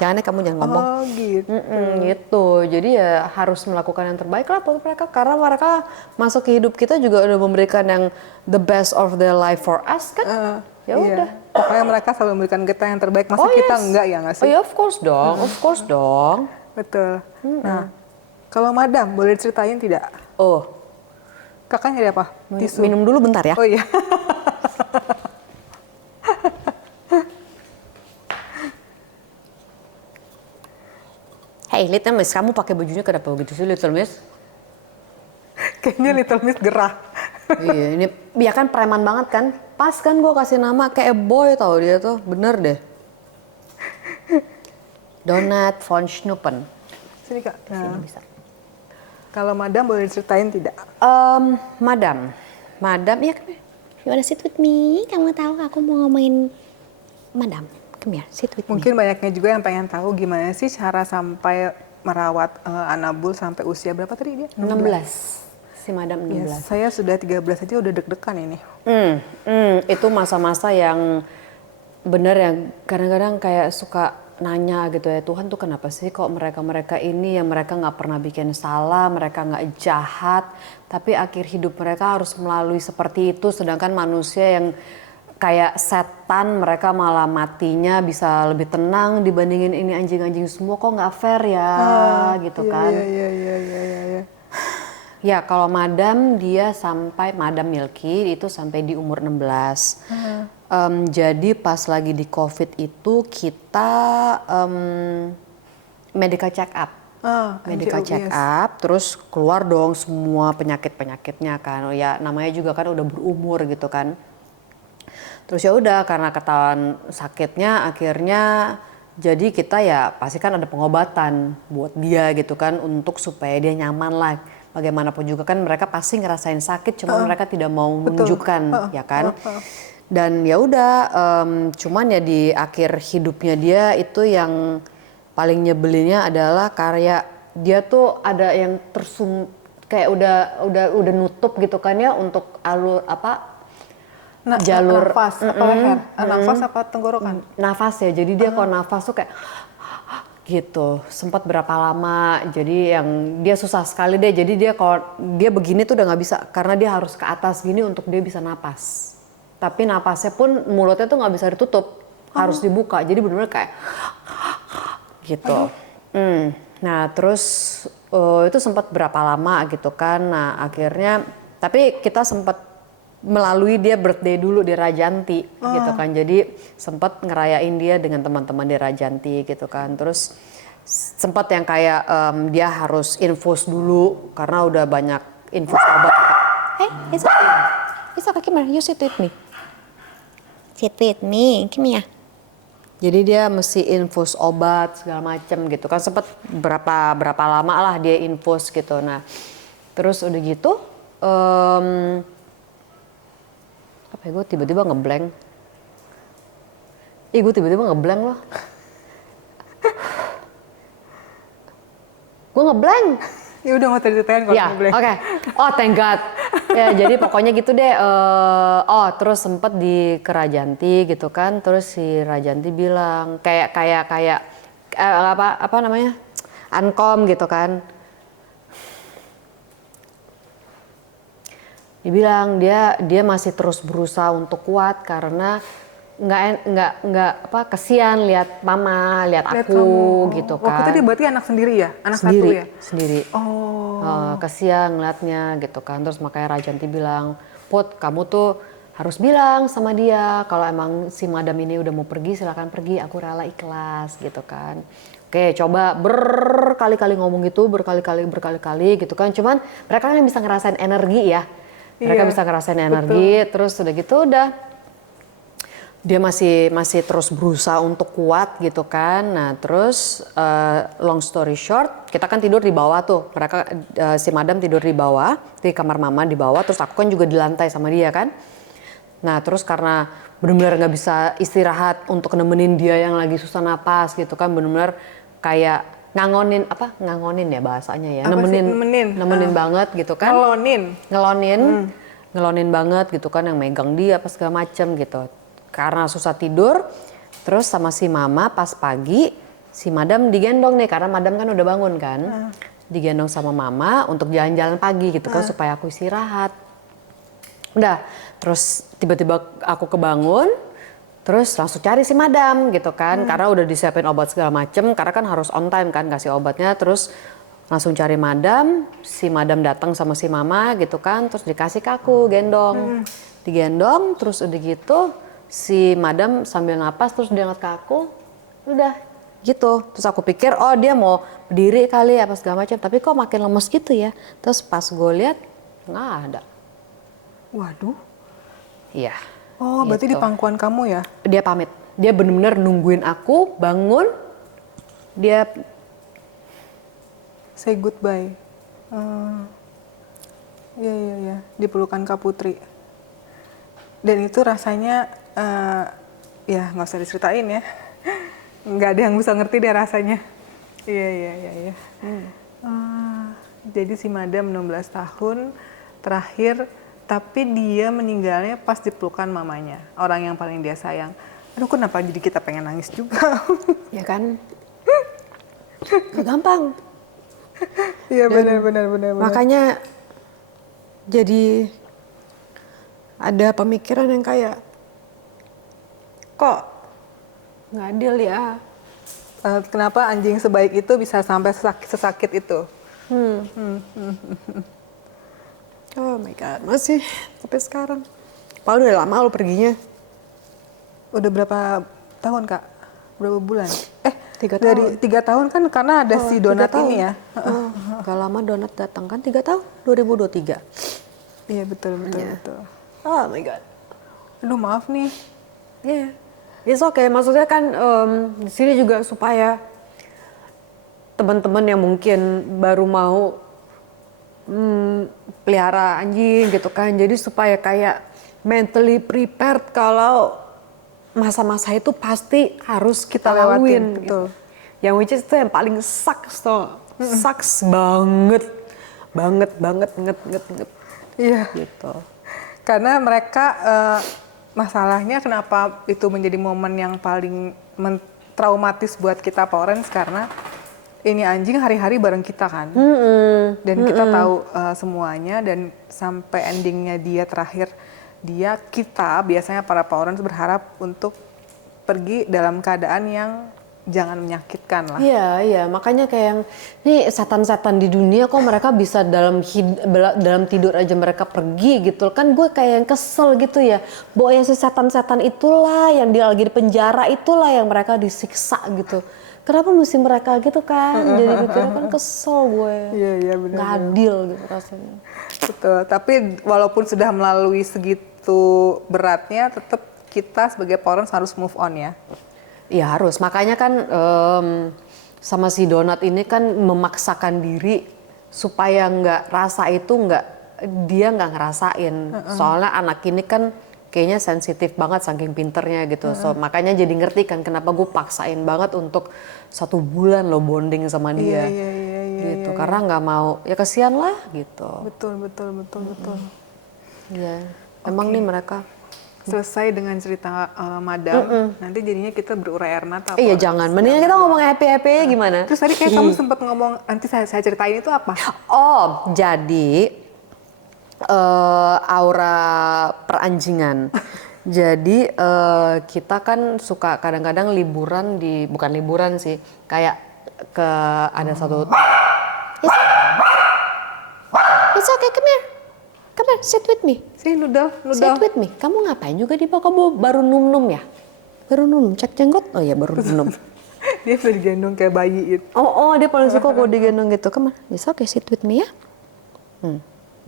Jangan, kamu jangan ngomong. Oh gitu. Gitu. Jadi ya harus melakukan yang terbaik lah buat mereka, karena mereka masuk ke hidup kita juga udah memberikan yang the best of their life for us kan. Ya udah. Pokoknya mereka selalu memberikan kita yang terbaik. Masa kita enggak ya nggak sih? Oh ya, of course dong, of course dong. Betul. Nah, kalau Madam boleh ceritain tidak? Oh, Kakak nyari apa? Tisu. minum dulu bentar ya. Oh iya. Hey Little Miss, kamu pakai bajunya kenapa begitu sih Little Miss? Kayaknya Little Miss gerah. Iya, ini ya kan preman banget kan? Pas kan gue kasih nama kayak boy tau dia tuh, bener deh. Donat von Schnuppen. Sini Kak. Sini Nah, bisa. kalau Madam boleh ceritain tidak? Madam, iya kan? You wanna sit with me? Kamu tahu aku mau ngomongin Madam. Come here, sit with me. Mungkin banyaknya juga yang pengen tahu gimana sih cara sampai merawat Anabul sampai usia berapa tadi dia? 16. Si Madam 16. Ya, saya sudah 13 aja udah deg-degan ini. Itu masa-masa yang bener yang kadang-kadang kayak suka nanya gitu ya, Tuhan tuh kenapa sih kok mereka-mereka ini yang mereka nggak pernah bikin salah, mereka nggak jahat, tapi akhir hidup mereka harus melalui seperti itu, sedangkan manusia yang kayak setan mereka malah matinya bisa lebih tenang dibandingin ini anjing-anjing semua, kok nggak fair ya gitu kan. Iya. Ya kalau Madam dia sampai Madam Milky itu sampai di umur 16. Jadi pas lagi di COVID itu kita medical check up. Medical check up, terus keluar dong semua penyakit-penyakitnya kan. Ya namanya juga kan udah berumur gitu kan. Terus ya udah karena ketahuan sakitnya akhirnya jadi kita ya pasti kan ada pengobatan buat dia gitu kan untuk supaya dia nyaman lah. Bagaimanapun juga kan mereka pasti ngerasain sakit, cuma mereka tidak mau menunjukkan, ya kan. Dan ya udah, cuman ya di akhir hidupnya dia itu yang paling nyebelinnya adalah karya dia tuh ada yang kayak udah nutup gitu kan ya untuk alur jalur nafas apa leher? Nafas apa tenggorokan? nafas ya. Jadi dia kalau nafas tuh kayak gitu, sempat berapa lama, jadi yang dia susah sekali deh. Jadi dia kalau dia begini tuh udah nggak bisa karena dia harus ke atas gini untuk dia bisa napas. Tapi napasnya pun mulutnya tuh nggak bisa ditutup, harus dibuka. Jadi benar-benar kayak gitu. Nah terus itu sempat berapa lama gitu kan. Nah akhirnya tapi kita sempat melalui dia birthday dulu di Rajanti gitu kan, jadi sempat ngerayain dia dengan teman-teman di Rajanti gitu kan. Terus sempat yang kayak dia harus infus dulu karena udah banyak infus obat. Hey, it's okay, come here, you sit with me. Sit with me, come here. Jadi dia mesti infus obat segala macem gitu kan, sempat berapa lama lah dia infus gitu. Nah terus udah gitu apa ya, gue tiba-tiba ngeblank. Gue tiba-tiba ngeblank loh. Gue ngeblank. Ya udah nggak ceritain kalau Ya, ngeblank. oke. Oh, thank God. Ya, jadi pokoknya gitu deh. Terus sempet di Kerajanti gitu kan. Terus si Rajanti bilang kayak apa namanya? Ankom gitu kan. Dibilang dia masih terus berusaha untuk kuat karena nggak kesian lihat mama, lihat aku gitu kan. Waktu itu dia berarti anak sendiri ya, anak Sendiri, satu ya. sendiri. Kesian ngeliatnya gitu kan. Terus makanya Rajanti bilang, Put kamu tuh harus bilang sama dia kalau emang si madam ini udah mau pergi silakan pergi, aku rela ikhlas gitu kan. Oke, coba berkali-kali ngomong gitu, berkali-kali gitu kan. Cuman mereka kan bisa ngerasain energi ya. Mereka Iya, bisa ngerasain energi, terus udah gitu udah dia masih terus berusaha untuk kuat gitu kan. Nah terus long story short, kita kan tidur di bawah tuh. Mereka si madam tidur di bawah, di kamar mama di bawah. Terus aku kan juga di lantai sama dia kan. Nah terus karena benar-benar nggak bisa istirahat untuk nemenin dia yang lagi susah napas gitu kan, benar-benar kayak ngangonin ya bahasanya ya, Apa sih? nemenin banget gitu kan, ngelonin banget gitu kan, yang megang dia apa segala macem gitu. Karena susah tidur, terus sama si mama pas pagi, si madam digendong nih, karena madam kan udah bangun kan. Digendong sama mama untuk jalan-jalan pagi gitu kan, supaya aku istirahat. Udah, terus tiba-tiba aku kebangun, terus langsung cari si madam gitu kan. Karena udah disiapin obat segala macem, karena kan harus on time kan kasih obatnya. Terus langsung cari madam, si madam datang sama si mama gitu kan. Terus dikasih ke aku, gendong. Digendong, terus udah gitu si madam sambil napas terus dia ngeliat ke aku, udah gitu. Terus aku pikir oh dia mau berdiri kali apa segala macam, tapi kok makin lemes gitu ya. Terus pas gue lihat nggak ada. Waduh. Iya. Oh, berarti di gitu. pangkuan kamu ya? Dia pamit, dia bener-bener nungguin aku bangun, dia Say goodbye. Iya, iya, iya. Dipelukan Kak Putri. Dan itu rasanya, ya nggak usah diceritain ya. Nggak ada yang bisa ngerti deh rasanya. Iya, iya, iya, iya. Jadi si madam 16 tahun terakhir, tapi dia meninggalnya pas dipelukan mamanya. Orang yang paling dia sayang. Aduh, kenapa jadi kita pengen nangis juga? ya kan gak gampang. Iya, benar. Makanya jadi ada pemikiran yang kayak kok nggak adil ya. Kenapa anjing sebaik itu bisa sampai sesakit itu? Oh my god, masih sampai sekarang. Padahal udah lama lo perginya. Udah berapa tahun, Kak? Berapa bulan? 3 dari tahun. 3 tahun kan karena ada si donat 3 tahun. ini ya. Gak lama donat datang kan 3 tahun, 2023. Iya, betul. Iya. Oh my god. Aduh, maaf nih. Iya. It's okay. Maksudnya kan di sini juga supaya teman-teman yang mungkin baru mau pelihara anjing gitu kan. Jadi supaya kayak mentally prepared kalau masa-masa itu pasti harus kita lewatin, laluin. betul. Gitu. Yang which is itu yang paling sucks tuh. Sucks banget. Banget. Iya. Gitu. Karena mereka masalahnya kenapa itu menjadi momen yang paling traumatis buat kita parents karena ini anjing hari-hari bareng kita kan. Dan kita tahu semuanya dan sampai endingnya dia terakhir kita biasanya para parents berharap untuk pergi dalam keadaan yang jangan menyakitkan lah. Iya, makanya kayak yang nih setan-setan di dunia kok mereka bisa dalam tidur aja mereka pergi gitu. Kan gue kayak yang kesel gitu ya. Bahwa yang si setan-setan itulah yang dia lagi di penjara itulah yang mereka disiksa gitu. Kenapa mesti mereka gitu kan? Jadi mikirnya kan kesel gue. Iya benar. Gak adil gitu rasanya. Betul, tapi walaupun sudah melalui segitu beratnya tetap kita sebagai parents harus move on ya. Iya harus, makanya kan sama si Donat ini kan memaksakan diri supaya dia nggak ngerasain. Soalnya anak ini kan kayaknya sensitif banget saking pinternya gitu. So makanya jadi ngerti kan kenapa gue paksain banget untuk 1 bulan lo bonding sama dia. Iya, gitu. Karena nggak mau, ya kasihan lah gitu. Betul. Iya, emang nih mereka. Selesai dengan cerita madam, nanti jadinya kita berurai air mata. Iya jangan, mendingan kita ngomong happy-happy gimana? Terus tadi kayak kamu sempat ngomong, nanti saya ceritain itu apa? Oh, jadi aura peranjingan. Jadi kita kan suka kadang-kadang bukan liburan sih, kayak ada satu. It's okay, come here. come on, sit with me. Si noodle. Sit with me. Kamu ngapain juga di bawah? Kamu baru num-num ya? Baru num, cek jenggot? Oh ya baru num. Dia bisa digendong kayak bayi itu. Oh, dia paling suka kalau digendong gitu. Come on, it's okay, sit with me ya.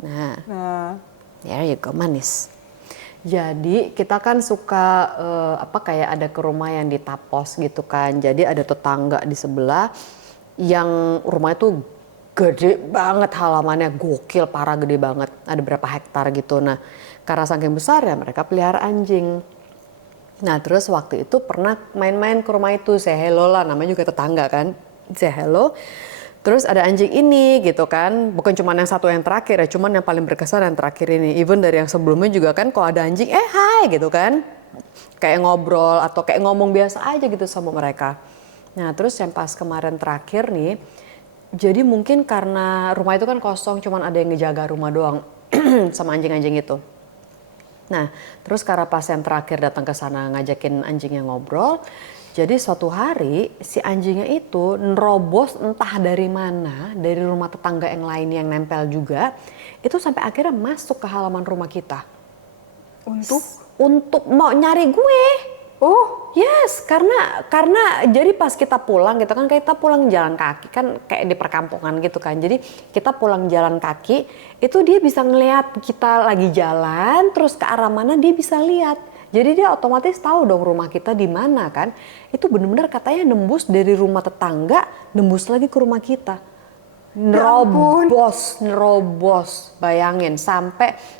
Nah, there you go, manis. Jadi kita kan suka kayak ada ke rumah yang ditapos gitu kan. Jadi ada tetangga di sebelah yang rumahnya tuh gede banget, halamannya gokil, parah gede banget. Ada berapa hektar gitu. Nah, karena saking besar ya mereka pelihara anjing. Nah, terus waktu itu pernah main-main ke rumah itu, say hello lah, namanya juga tetangga kan. Say hello. Terus ada anjing ini gitu kan, bukan cuma yang satu yang terakhir ya, cuman yang paling berkesan yang terakhir ini. Even dari yang sebelumnya juga kan kalau ada anjing, hai gitu kan. Kayak ngobrol atau kayak ngomong biasa aja gitu sama mereka. Nah terus yang pas kemarin terakhir nih, jadi mungkin karena rumah itu kan kosong, cuman ada yang ngejaga rumah doang sama anjing-anjing itu. Nah terus karena pas yang terakhir datang ke sana ngajakin anjingnya ngobrol, jadi suatu hari si anjingnya itu nerobos entah dari mana, dari rumah tetangga yang lain yang nempel juga, itu sampai akhirnya masuk ke halaman rumah kita. Untuk mau nyari gue. Oh, yes, karena jadi pas kita pulang gitu kan, kita pulang jalan kaki kan kayak di perkampungan gitu kan. Jadi kita pulang jalan kaki, itu dia bisa ngelihat kita lagi jalan, terus ke arah mana dia bisa lihat. Jadi dia otomatis tahu dong rumah kita di mana kan. Itu benar-benar katanya nembus dari rumah tetangga, nembus lagi ke rumah kita. Nerobos, bayangin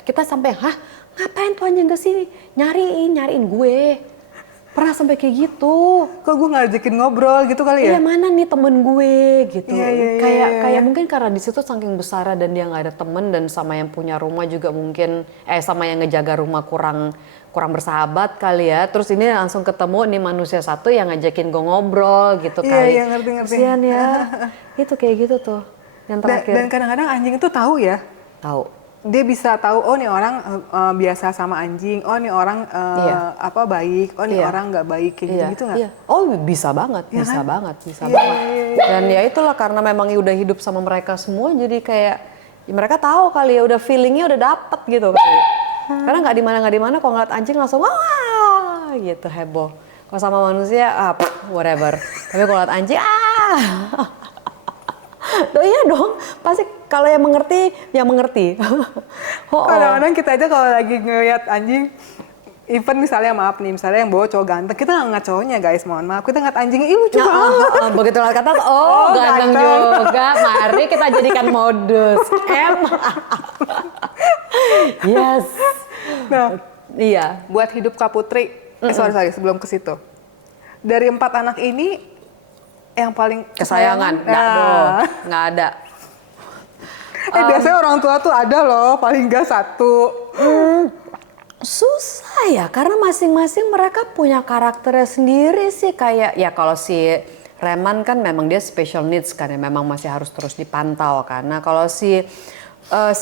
kita sampai, ngapain tuh anjing kesini? Nyariin gue. Pernah sampai kayak gitu. Kok gue ngajakin ngobrol gitu kali ya? Iya mana nih temen gue gitu. Iya. Kayak mungkin karena di situ saking besar dan dia nggak ada temen, dan sama yang punya rumah juga mungkin sama yang ngejaga rumah kurang bersahabat kali ya. Terus ini langsung ketemu nih manusia satu yang ngajakin gue ngobrol gitu kali. Iya ngerti. Kasian ya. Itu kayak gitu tuh yang terakhir. Dan kadang-kadang anjing itu tahu ya. Tahu. Dia bisa tahu, oh nih orang biasa sama anjing, oh nih orang baik, oh nih orang nggak baik, kayak gitu nggak? Iya. Oh bisa banget, ya bisa kan? banget. Dan ya itulah karena memang udah hidup sama mereka semua, jadi kayak mereka tahu kali ya, udah feelingnya udah dapet gitu kali. Karena nggak di mana kalau ngeliat anjing langsung wah gitu heboh. Kalau sama manusia whatever. Tapi kalau ngeliat anjing iya dong, pasti kalau yang mengerti, Kadang-kadang kita aja kalau lagi ngeliat anjing, even misalnya yang bawa cowok ganteng, kita nggak ngeliat cowoknya guys, mohon maaf, kita ngeliat anjingnya, lucu banget. Begitu lihat kata, ganteng juga, mari kita jadikan modus. Yes. Nah, iya. Buat hidup Kak Putri, sorry sebelum ke situ, dari 4 anak ini, yang paling kesayangan? Nggak ada. Biasanya orang tua tuh ada loh, paling nggak 1. Susah ya, karena masing-masing mereka punya karakternya sendiri sih. Kayak ya kalau si Reman kan memang dia special needs kan ya, memang masih harus terus dipantau kan. Nah kalau si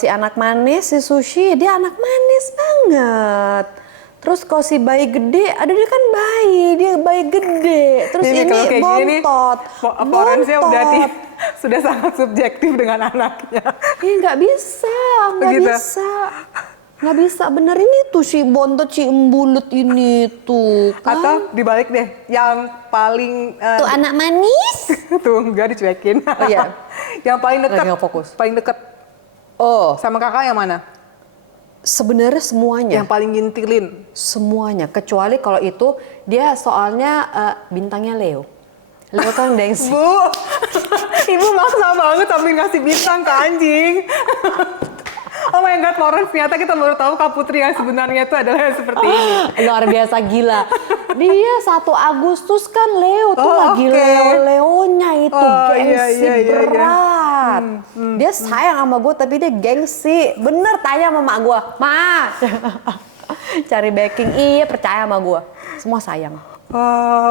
anak manis, si Sushi, dia anak manis banget. Terus kalau si bayi gede, dia kan dia bayi gede. Terus ini bontot. Forensnya sudah sangat subjektif dengan anaknya. Nggak bisa. Bener ini tuh si bontot, si embulut ini tuh. Kan? Atau dibalik deh, yang paling tuh anak manis. Tuh enggak dicuekin. Oh iya. Yang paling dekat. Nggak fokus. Paling dekat. Oh. Sama kakak yang mana? Sebenarnya semuanya. Yang paling ngintilin. Semuanya, kecuali kalau itu dia soalnya bintangnya Leo. Leo kan gengsi. Bu, ibu maksa banget sambil ngasih bintang ke anjing. Oh my God, Florence, ternyata kita baru tahu Kak Putri yang sebenarnya itu adalah yang seperti ini. Luar biasa gila. Dia 1 Agustus kan Leo tuh lagi Leonya itu gengsi berat. Dia sayang sama gue tapi dia gengsi. Bener tanya sama mak gue, Ma. Cari backing, iya percaya sama gue. Semua sayang.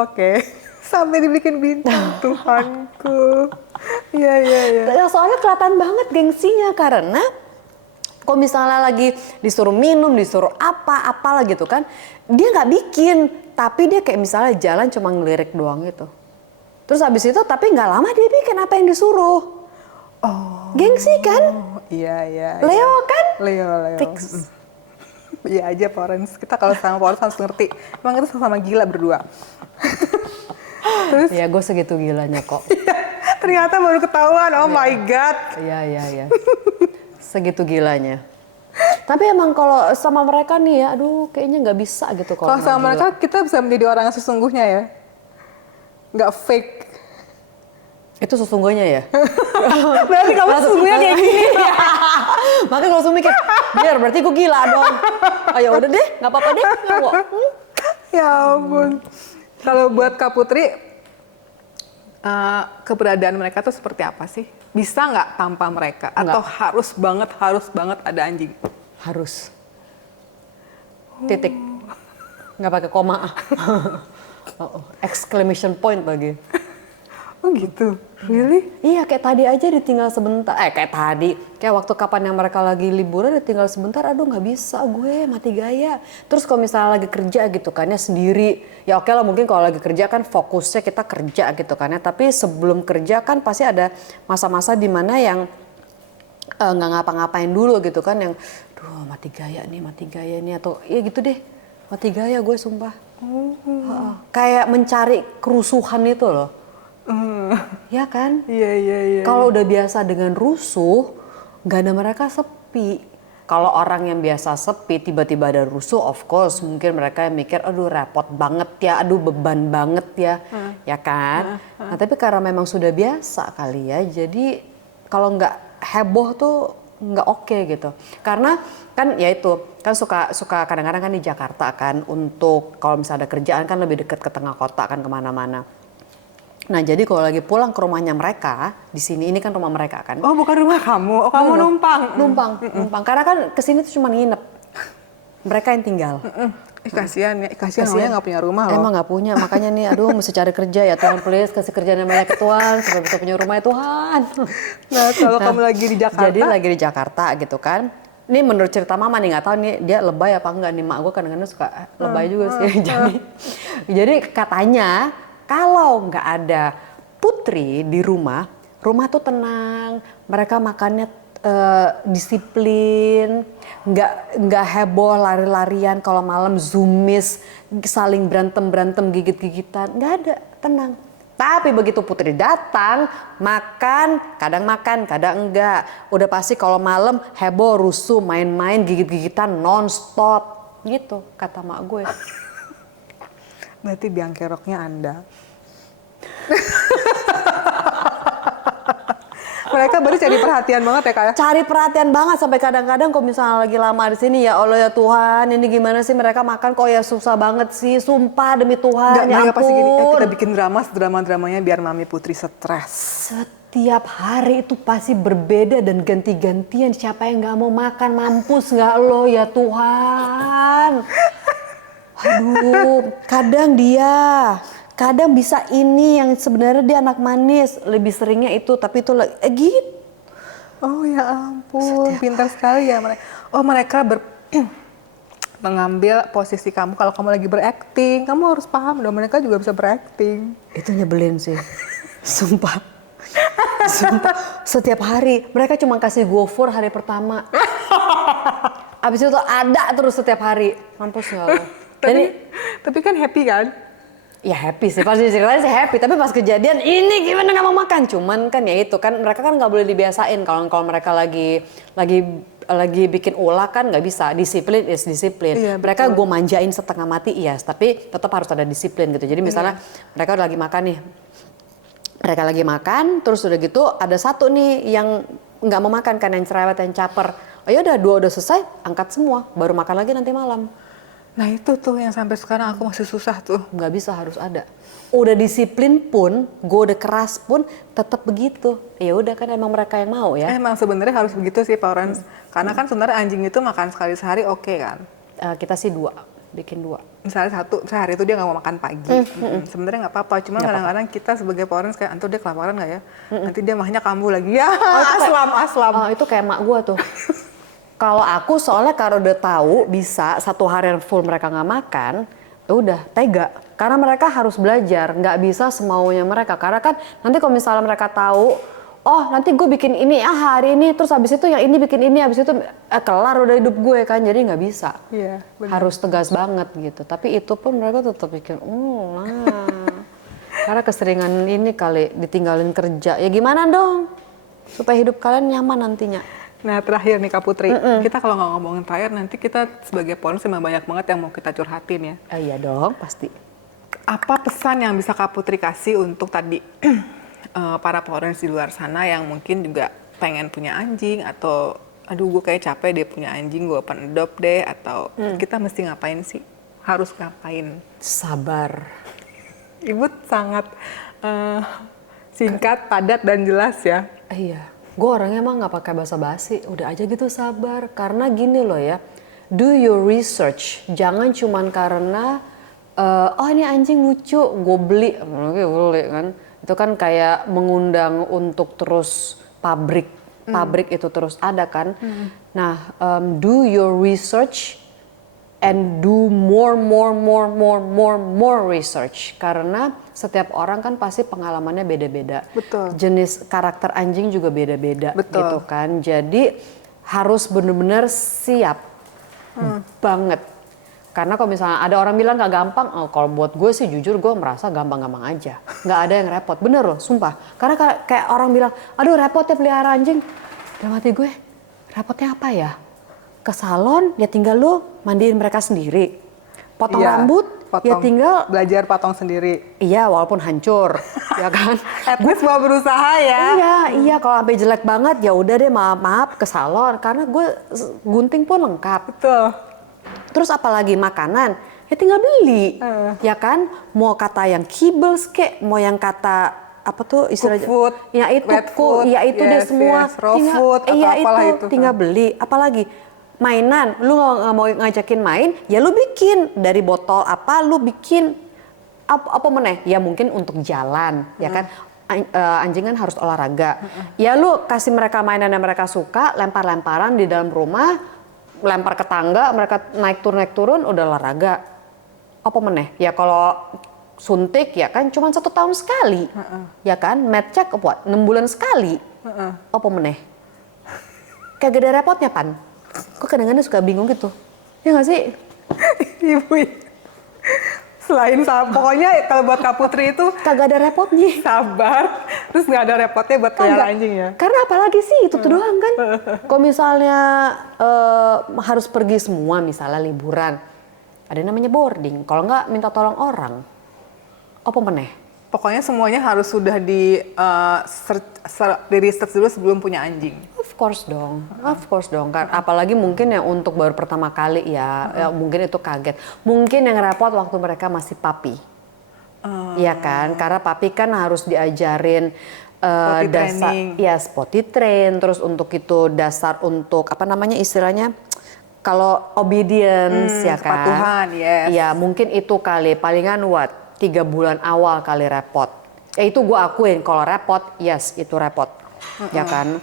Oke. Sampai dibikin bintang, Tuhanku. Iya. Soalnya kelihatan banget gengsinya karena kalau misalnya lagi disuruh minum, disuruh apalah gitu kan, dia nggak bikin, tapi dia kayak misalnya jalan cuma ngelirik doang gitu. Terus habis itu tapi nggak lama dia bikin apa yang disuruh. Gengsi kan? Iya, iya. Leo kan? Leo. Fix. Iya aja Florence. Kita kalau sama Florence harus ngerti. Emang kita sama gila berdua. Terus? Ya gue segitu gilanya kok. Ternyata baru ketahuan. Oh my God. Iya. Segitu gilanya. Tapi emang kalau sama mereka nih ya, aduh kayaknya nggak bisa gitu kalau Kalau sama gila. mereka kita bisa menjadi orang yang sesungguhnya ya. Nggak fake. Itu sesungguhnya ya? Berarti kamu sesungguhnya kayak gini. Makanya kalau suami mikir, biar berarti gue gila dong. Oh ya udah deh, nggak apa-apa deh. Ya ampun. Kalau buat Kak Putri, keberadaan mereka tuh seperti apa sih? Bisa nggak tanpa mereka? Atau harus banget ada anjing? Harus. Titik. Nggak pakai koma. Exclamation point lagi. Oh gitu? Really? Iya kayak tadi aja ditinggal sebentar. Kayak tadi. Kayak waktu kapan yang mereka lagi liburan ditinggal sebentar. Aduh nggak bisa gue mati gaya. Terus kalau misalnya lagi kerja gitu kan ya sendiri. Ya oke lah mungkin kalau lagi kerja kan fokusnya kita kerja gitu kan ya. Tapi sebelum kerja kan pasti ada masa-masa di mana yang nggak ngapa-ngapain dulu gitu kan. Yang duh mati gaya nih. Atau ya gitu deh. Mati gaya gue sumpah. Kayak mencari kerusuhan itu loh. Ya kan? Iya. Kalau udah biasa dengan rusuh, nggak ada mereka sepi. Kalau orang yang biasa sepi, tiba-tiba ada rusuh, of course mungkin mereka yang mikir, aduh repot banget ya, aduh beban banget ya, ya kan? Nah tapi karena memang sudah biasa kali ya, jadi kalau nggak heboh tuh nggak oke gitu. Karena kan ya itu, kan suka kadang-kadang kan di Jakarta kan, untuk kalau misalnya ada kerjaan kan lebih dekat ke tengah kota kan kemana-mana. Nah jadi kalau lagi pulang ke rumahnya mereka di sini ini kan rumah mereka kan. Oh bukan rumah kamu, oh kamu numpang. Numpang. Karena kan kesini tuh cuma nginep. Mereka yang tinggal. Kasihan ya, kasihan namanya nggak punya rumah loh. Emang nggak punya, makanya nih aduh mesti cari kerja ya Tuhan please kasih kerjaan yang banyak ke Tuhan supaya bisa punya rumah ya Tuhan. Nah kalau kamu lagi di Jakarta. Jadi lagi di Jakarta gitu kan. Ini menurut cerita mama nih nggak tahu nih dia lebay apa enggak nih, mak gue kadang-kadang suka lebay juga sih. Jadi katanya kalau nggak ada Putri di rumah tuh tenang, mereka makannya disiplin, nggak heboh lari-larian kalau malam zoomies, saling berantem gigit-gigitan, nggak ada, tenang. Tapi begitu Putri datang, makan, kadang enggak. Udah pasti kalau malam heboh, rusuh, main-main, gigit-gigitan non-stop, gitu kata mak gue. Berarti biang keroknya Anda. Mereka baru cari perhatian banget ya Kak ya? Cari perhatian banget sampai kadang-kadang kalau misalnya lagi lama di sini ya Allah ya Tuhan ini gimana sih mereka makan kok ya susah banget sih sumpah demi Tuhan. Nggak, ya pasti gini, ampun. kita bikin drama-dramanya biar Mami Putri stres. Setiap hari itu pasti berbeda dan ganti-gantian siapa yang nggak mau makan mampus nggak lo ya Tuhan. Aduh kadang kadang bisa ini yang sebenarnya dia anak manis, lebih seringnya itu, tapi itu gitu. Oh ya ampun, pintar sekali ya mereka. Oh mereka mengambil posisi kamu kalau kamu lagi berakting. Kamu harus paham dong, mereka juga bisa berakting. Itu nyebelin sih, sumpah. Setiap hari, mereka cuma kasih GoFor hari pertama. Abis itu ada terus setiap hari, mampus nggak lo? Tapi kan happy kan? Ya happy sih, pasti ceritanya sih happy. Tapi pas kejadian ini gimana nggak mau makan? Cuman kan ya itu kan mereka kan nggak boleh dibiasain kalau mereka lagi bikin ulah kan nggak bisa. Disiplin is disiplin. Iya, mereka gue manjain setengah mati iya, tapi tetap harus ada disiplin gitu. Jadi misalnya mereka lagi makan nih, mereka lagi makan, terus udah gitu ada satu nih yang nggak mau makan kan yang cerewet yang caper. Oh ya udah dua udah selesai, angkat semua, baru makan lagi nanti malam. Nah itu tuh yang sampai sekarang aku masih susah tuh. Nggak bisa, harus ada. Udah disiplin pun, gue udah keras pun, tetap begitu. Ya udah kan emang mereka yang mau ya. Emang sebenarnya harus begitu sih Pak Orans. Karena kan sebenarnya anjing itu makan sekali sehari oke kan. Kita sih bikin dua. Misalnya sehari itu dia nggak mau makan pagi. Sebenarnya nggak apa-apa. Cuma kadang-kadang kita sebagai Pak Orans kayak, antu dia kelaparan nggak ya? Nanti dia mahnya kambuh lagi ya. Aslam. Oh itu kayak mak gue tuh. Kalau aku soalnya kalau udah tahu bisa satu hari full mereka nggak makan, ya udah tega. Karena mereka harus belajar, nggak bisa semaunya mereka. Karena kan nanti kalau misalnya mereka tahu, oh nanti gue bikin ini hari ini, terus habis itu yang ini bikin ini, habis itu kelar udah hidup gue kan, jadi nggak bisa. Iya, benar. Harus tegas banget gitu. Tapi itu pun mereka tetap bikin, karena keseringan ini kali ditinggalin kerja. Ya gimana dong supaya hidup kalian nyaman nantinya. Nah terakhir nih Kak Putri, kita kalau nggak ngomongin terakhir nanti kita sebagai Poners memang banyak banget yang mau kita curhatin ya. Iya dong, pasti. Apa pesan yang bisa Kak Putri kasih untuk tadi para Poners di luar sana yang mungkin juga pengen punya anjing atau aduh gue kayak capek deh punya anjing, gue open adopt deh, atau kita mesti ngapain sih? Harus ngapain? Sabar. Ibu sangat singkat, padat dan jelas ya. Iya, gue orangnya emang nggak pakai basa-basi, udah aja gitu sabar. Karena gini loh ya, do your research. Jangan cuman karena oh ini anjing lucu, gue beli kan. Itu kan kayak mengundang untuk terus pabrik itu terus ada kan. Nah, do your research and do more research, karena setiap orang kan pasti pengalamannya beda-beda. Betul. Jenis karakter anjing juga beda-beda Betul. gitu kan. Jadi harus benar-benar siap banget. Karena kalau misalnya ada orang bilang gak gampang, kalau buat gue sih jujur gue merasa gampang-gampang aja. Gak ada yang repot, bener loh, sumpah. Karena kayak orang bilang, aduh repot ya pelihara anjing. Dalam hati gue, repotnya apa ya? Ke salon, ya tinggal lu mandiin mereka sendiri. Potong rambut, ya tinggal belajar potong sendiri. Iya, walaupun hancur, ya kan? At least mau berusaha ya. Iya, kalau sampai jelek banget ya udah deh maaf ke salon, karena gue gunting pun lengkap. Betul. Terus apalagi makanan, ya tinggal beli, ya kan? Mau kata yang kibbles kek, mau yang kata apa tuh istilahnya? Cook food, ya itu wet food, ya itu deh semua. raw food, atau apalah itu. Tinggal beli. Apalagi mainan, lu nggak mau ngajakin main, ya lu bikin dari botol apa, lu bikin apa meneh? Ya mungkin untuk jalan, ya kan? Anjing kan harus olahraga. Ya lu kasih mereka mainan yang mereka suka, lempar-lemparan di dalam rumah. Lempar ke tangga, mereka naik turun udah olahraga. Apa meneh? Ya kalau suntik ya kan cuma 1 tahun sekali, ya kan? Med check buat 6 bulan sekali. Apa meneh? Kagak ada repotnya pan. Kok kadang-kadang suka bingung gitu, ya nggak sih? Ibu, selain pokoknya kalau buat Kak Putri itu Kagak ada repotnya. sabar, terus nggak ada repotnya buat pelihara anjing ya. Karena apalagi sih itu tuh doang kan. Kalau misalnya harus pergi semua, misalnya liburan, ada yang namanya boarding. Kalau nggak minta tolong orang, apa meneh? Pokoknya semuanya harus sudah di research dulu sebelum punya anjing. Of course dong kan. Apalagi mungkin yang untuk baru pertama kali ya mungkin itu kaget. Mungkin yang repot waktu mereka masih puppy. Iya kan, karena papi kan harus diajarin dasar, ya potty train, terus untuk itu dasar untuk apa namanya istilahnya, kalau obedience ya kan, kepatuhan, yes. Ya mungkin itu kali, palingan 3 bulan awal kali repot. Ya itu gue akuin, kalau repot, yes itu repot, ya kan.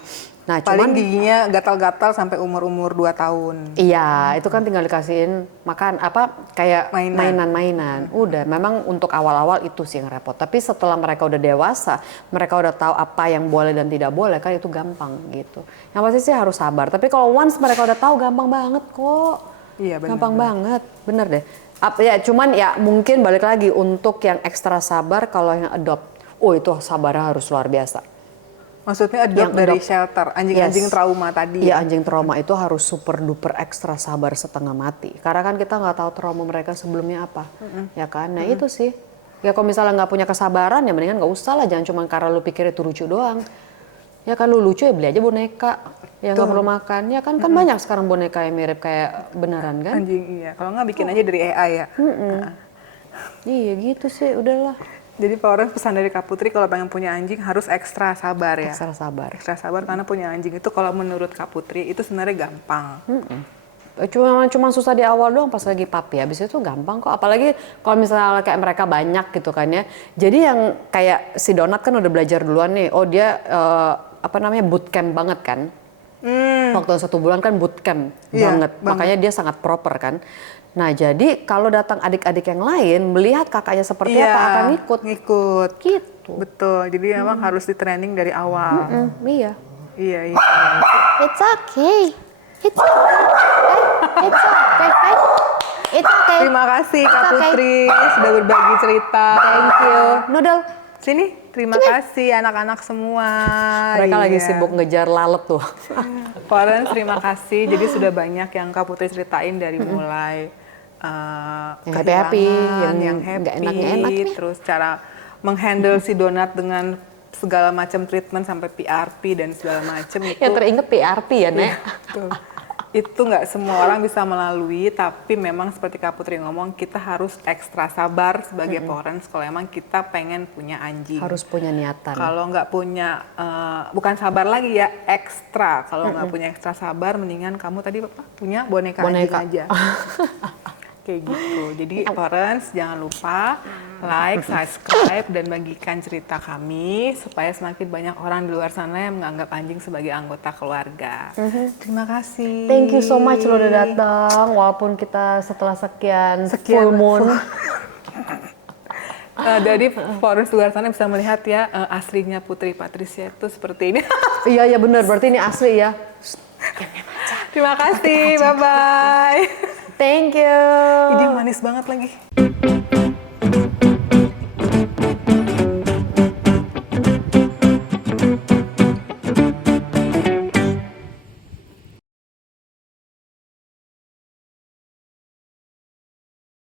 Nah, paling cuman giginya gatal-gatal sampai umur 2 tahun. Iya, itu kan tinggal dikasihin makan apa kayak mainan-mainan. Udah, memang untuk awal-awal itu sih yang repot. Tapi setelah mereka udah dewasa, mereka udah tahu apa yang boleh dan tidak boleh, kan itu gampang gitu. Yang pasti sih harus sabar. Tapi kalau once mereka udah tahu, gampang banget kok. Iya, bener, gampang banget, bener deh. Ya, cuman ya mungkin balik lagi untuk yang ekstra sabar kalau yang adopt. Oh itu sabarnya harus luar biasa. Maksudnya adopt dari shelter, anjing-anjing trauma tadi. Iya, anjing trauma itu harus super duper ekstra sabar setengah mati. Karena kan kita nggak tahu trauma mereka sebelumnya apa, ya kan? Nah itu sih. Ya kalau misalnya nggak punya kesabaran ya mendingan nggak usah lah. Jangan cuma karena lu pikir itu lucu doang. Ya kan lu lucu ya beli aja boneka. Ya nggak perlu makan. Ya kan banyak sekarang boneka yang mirip kayak beneran kan? Anjing iya. Kalau nggak bikin aja dari AI ya. Iya gitu sih, udahlah. Jadi Pak Oren pesan dari Kak Putri kalau pengen punya anjing harus ekstra sabar ya. Ekstra sabar. Ekstra sabar karena punya anjing itu kalau menurut Kak Putri itu sebenarnya gampang. Cuma susah di awal doang pas lagi puppy. Habis itu gampang kok. Apalagi kalau misalnya kayak mereka banyak gitu kan ya. Jadi yang kayak si Donat kan udah belajar duluan nih. Oh dia bootcamp banget kan. Waktu 1 bulan kan bootcamp Iya, banget. Makanya dia sangat proper kan. Nah jadi kalau datang adik-adik yang lain melihat kakaknya seperti Iya, apa akan ikut ngikut. gitu. Betul, jadi memang harus di training dari awal. Iya. Iya, iya. It's okay. It's okay. It's okay. It's okay. Terima kasih Kak Oke. Putri sudah berbagi cerita. Thank you. Noodle. Sini, terima kasih anak-anak semua. Mereka lagi Iya. sibuk ngejar lalat tuh. Florence, terima kasih. Jadi sudah banyak yang Kak Putri ceritain dari mulai Yang happy-happy, kehilangan, yang happy, nggak enak-enak nih. terus cara menghandle si donat dengan segala macam treatment sampai PRP dan segala macam itu. Yang teringet PRP ya, Nek. Tuh. Itu nggak semua orang bisa melalui, tapi memang seperti Kak Putri ngomong, kita harus ekstra sabar sebagai parents kalau emang kita pengen punya anjing. Harus punya niatan. Kalau nggak punya, bukan sabar lagi ya, ekstra. Kalau nggak punya ekstra sabar, mendingan kamu tadi apa? Punya boneka anjing aja. Kayak gitu. Jadi parents jangan lupa like, subscribe, dan bagikan cerita kami supaya semakin banyak orang di luar sana yang menganggap anjing sebagai anggota keluarga. Terima kasih. Thank you so much lo udah datang, walaupun kita setelah sekian full moon. Jadi parents di luar sana bisa melihat ya aslinya Putri Patricia itu seperti ini. Iya benar, berarti ini asli ya. Terima kasih, bye-bye. Thank you. Ini manis banget lagi.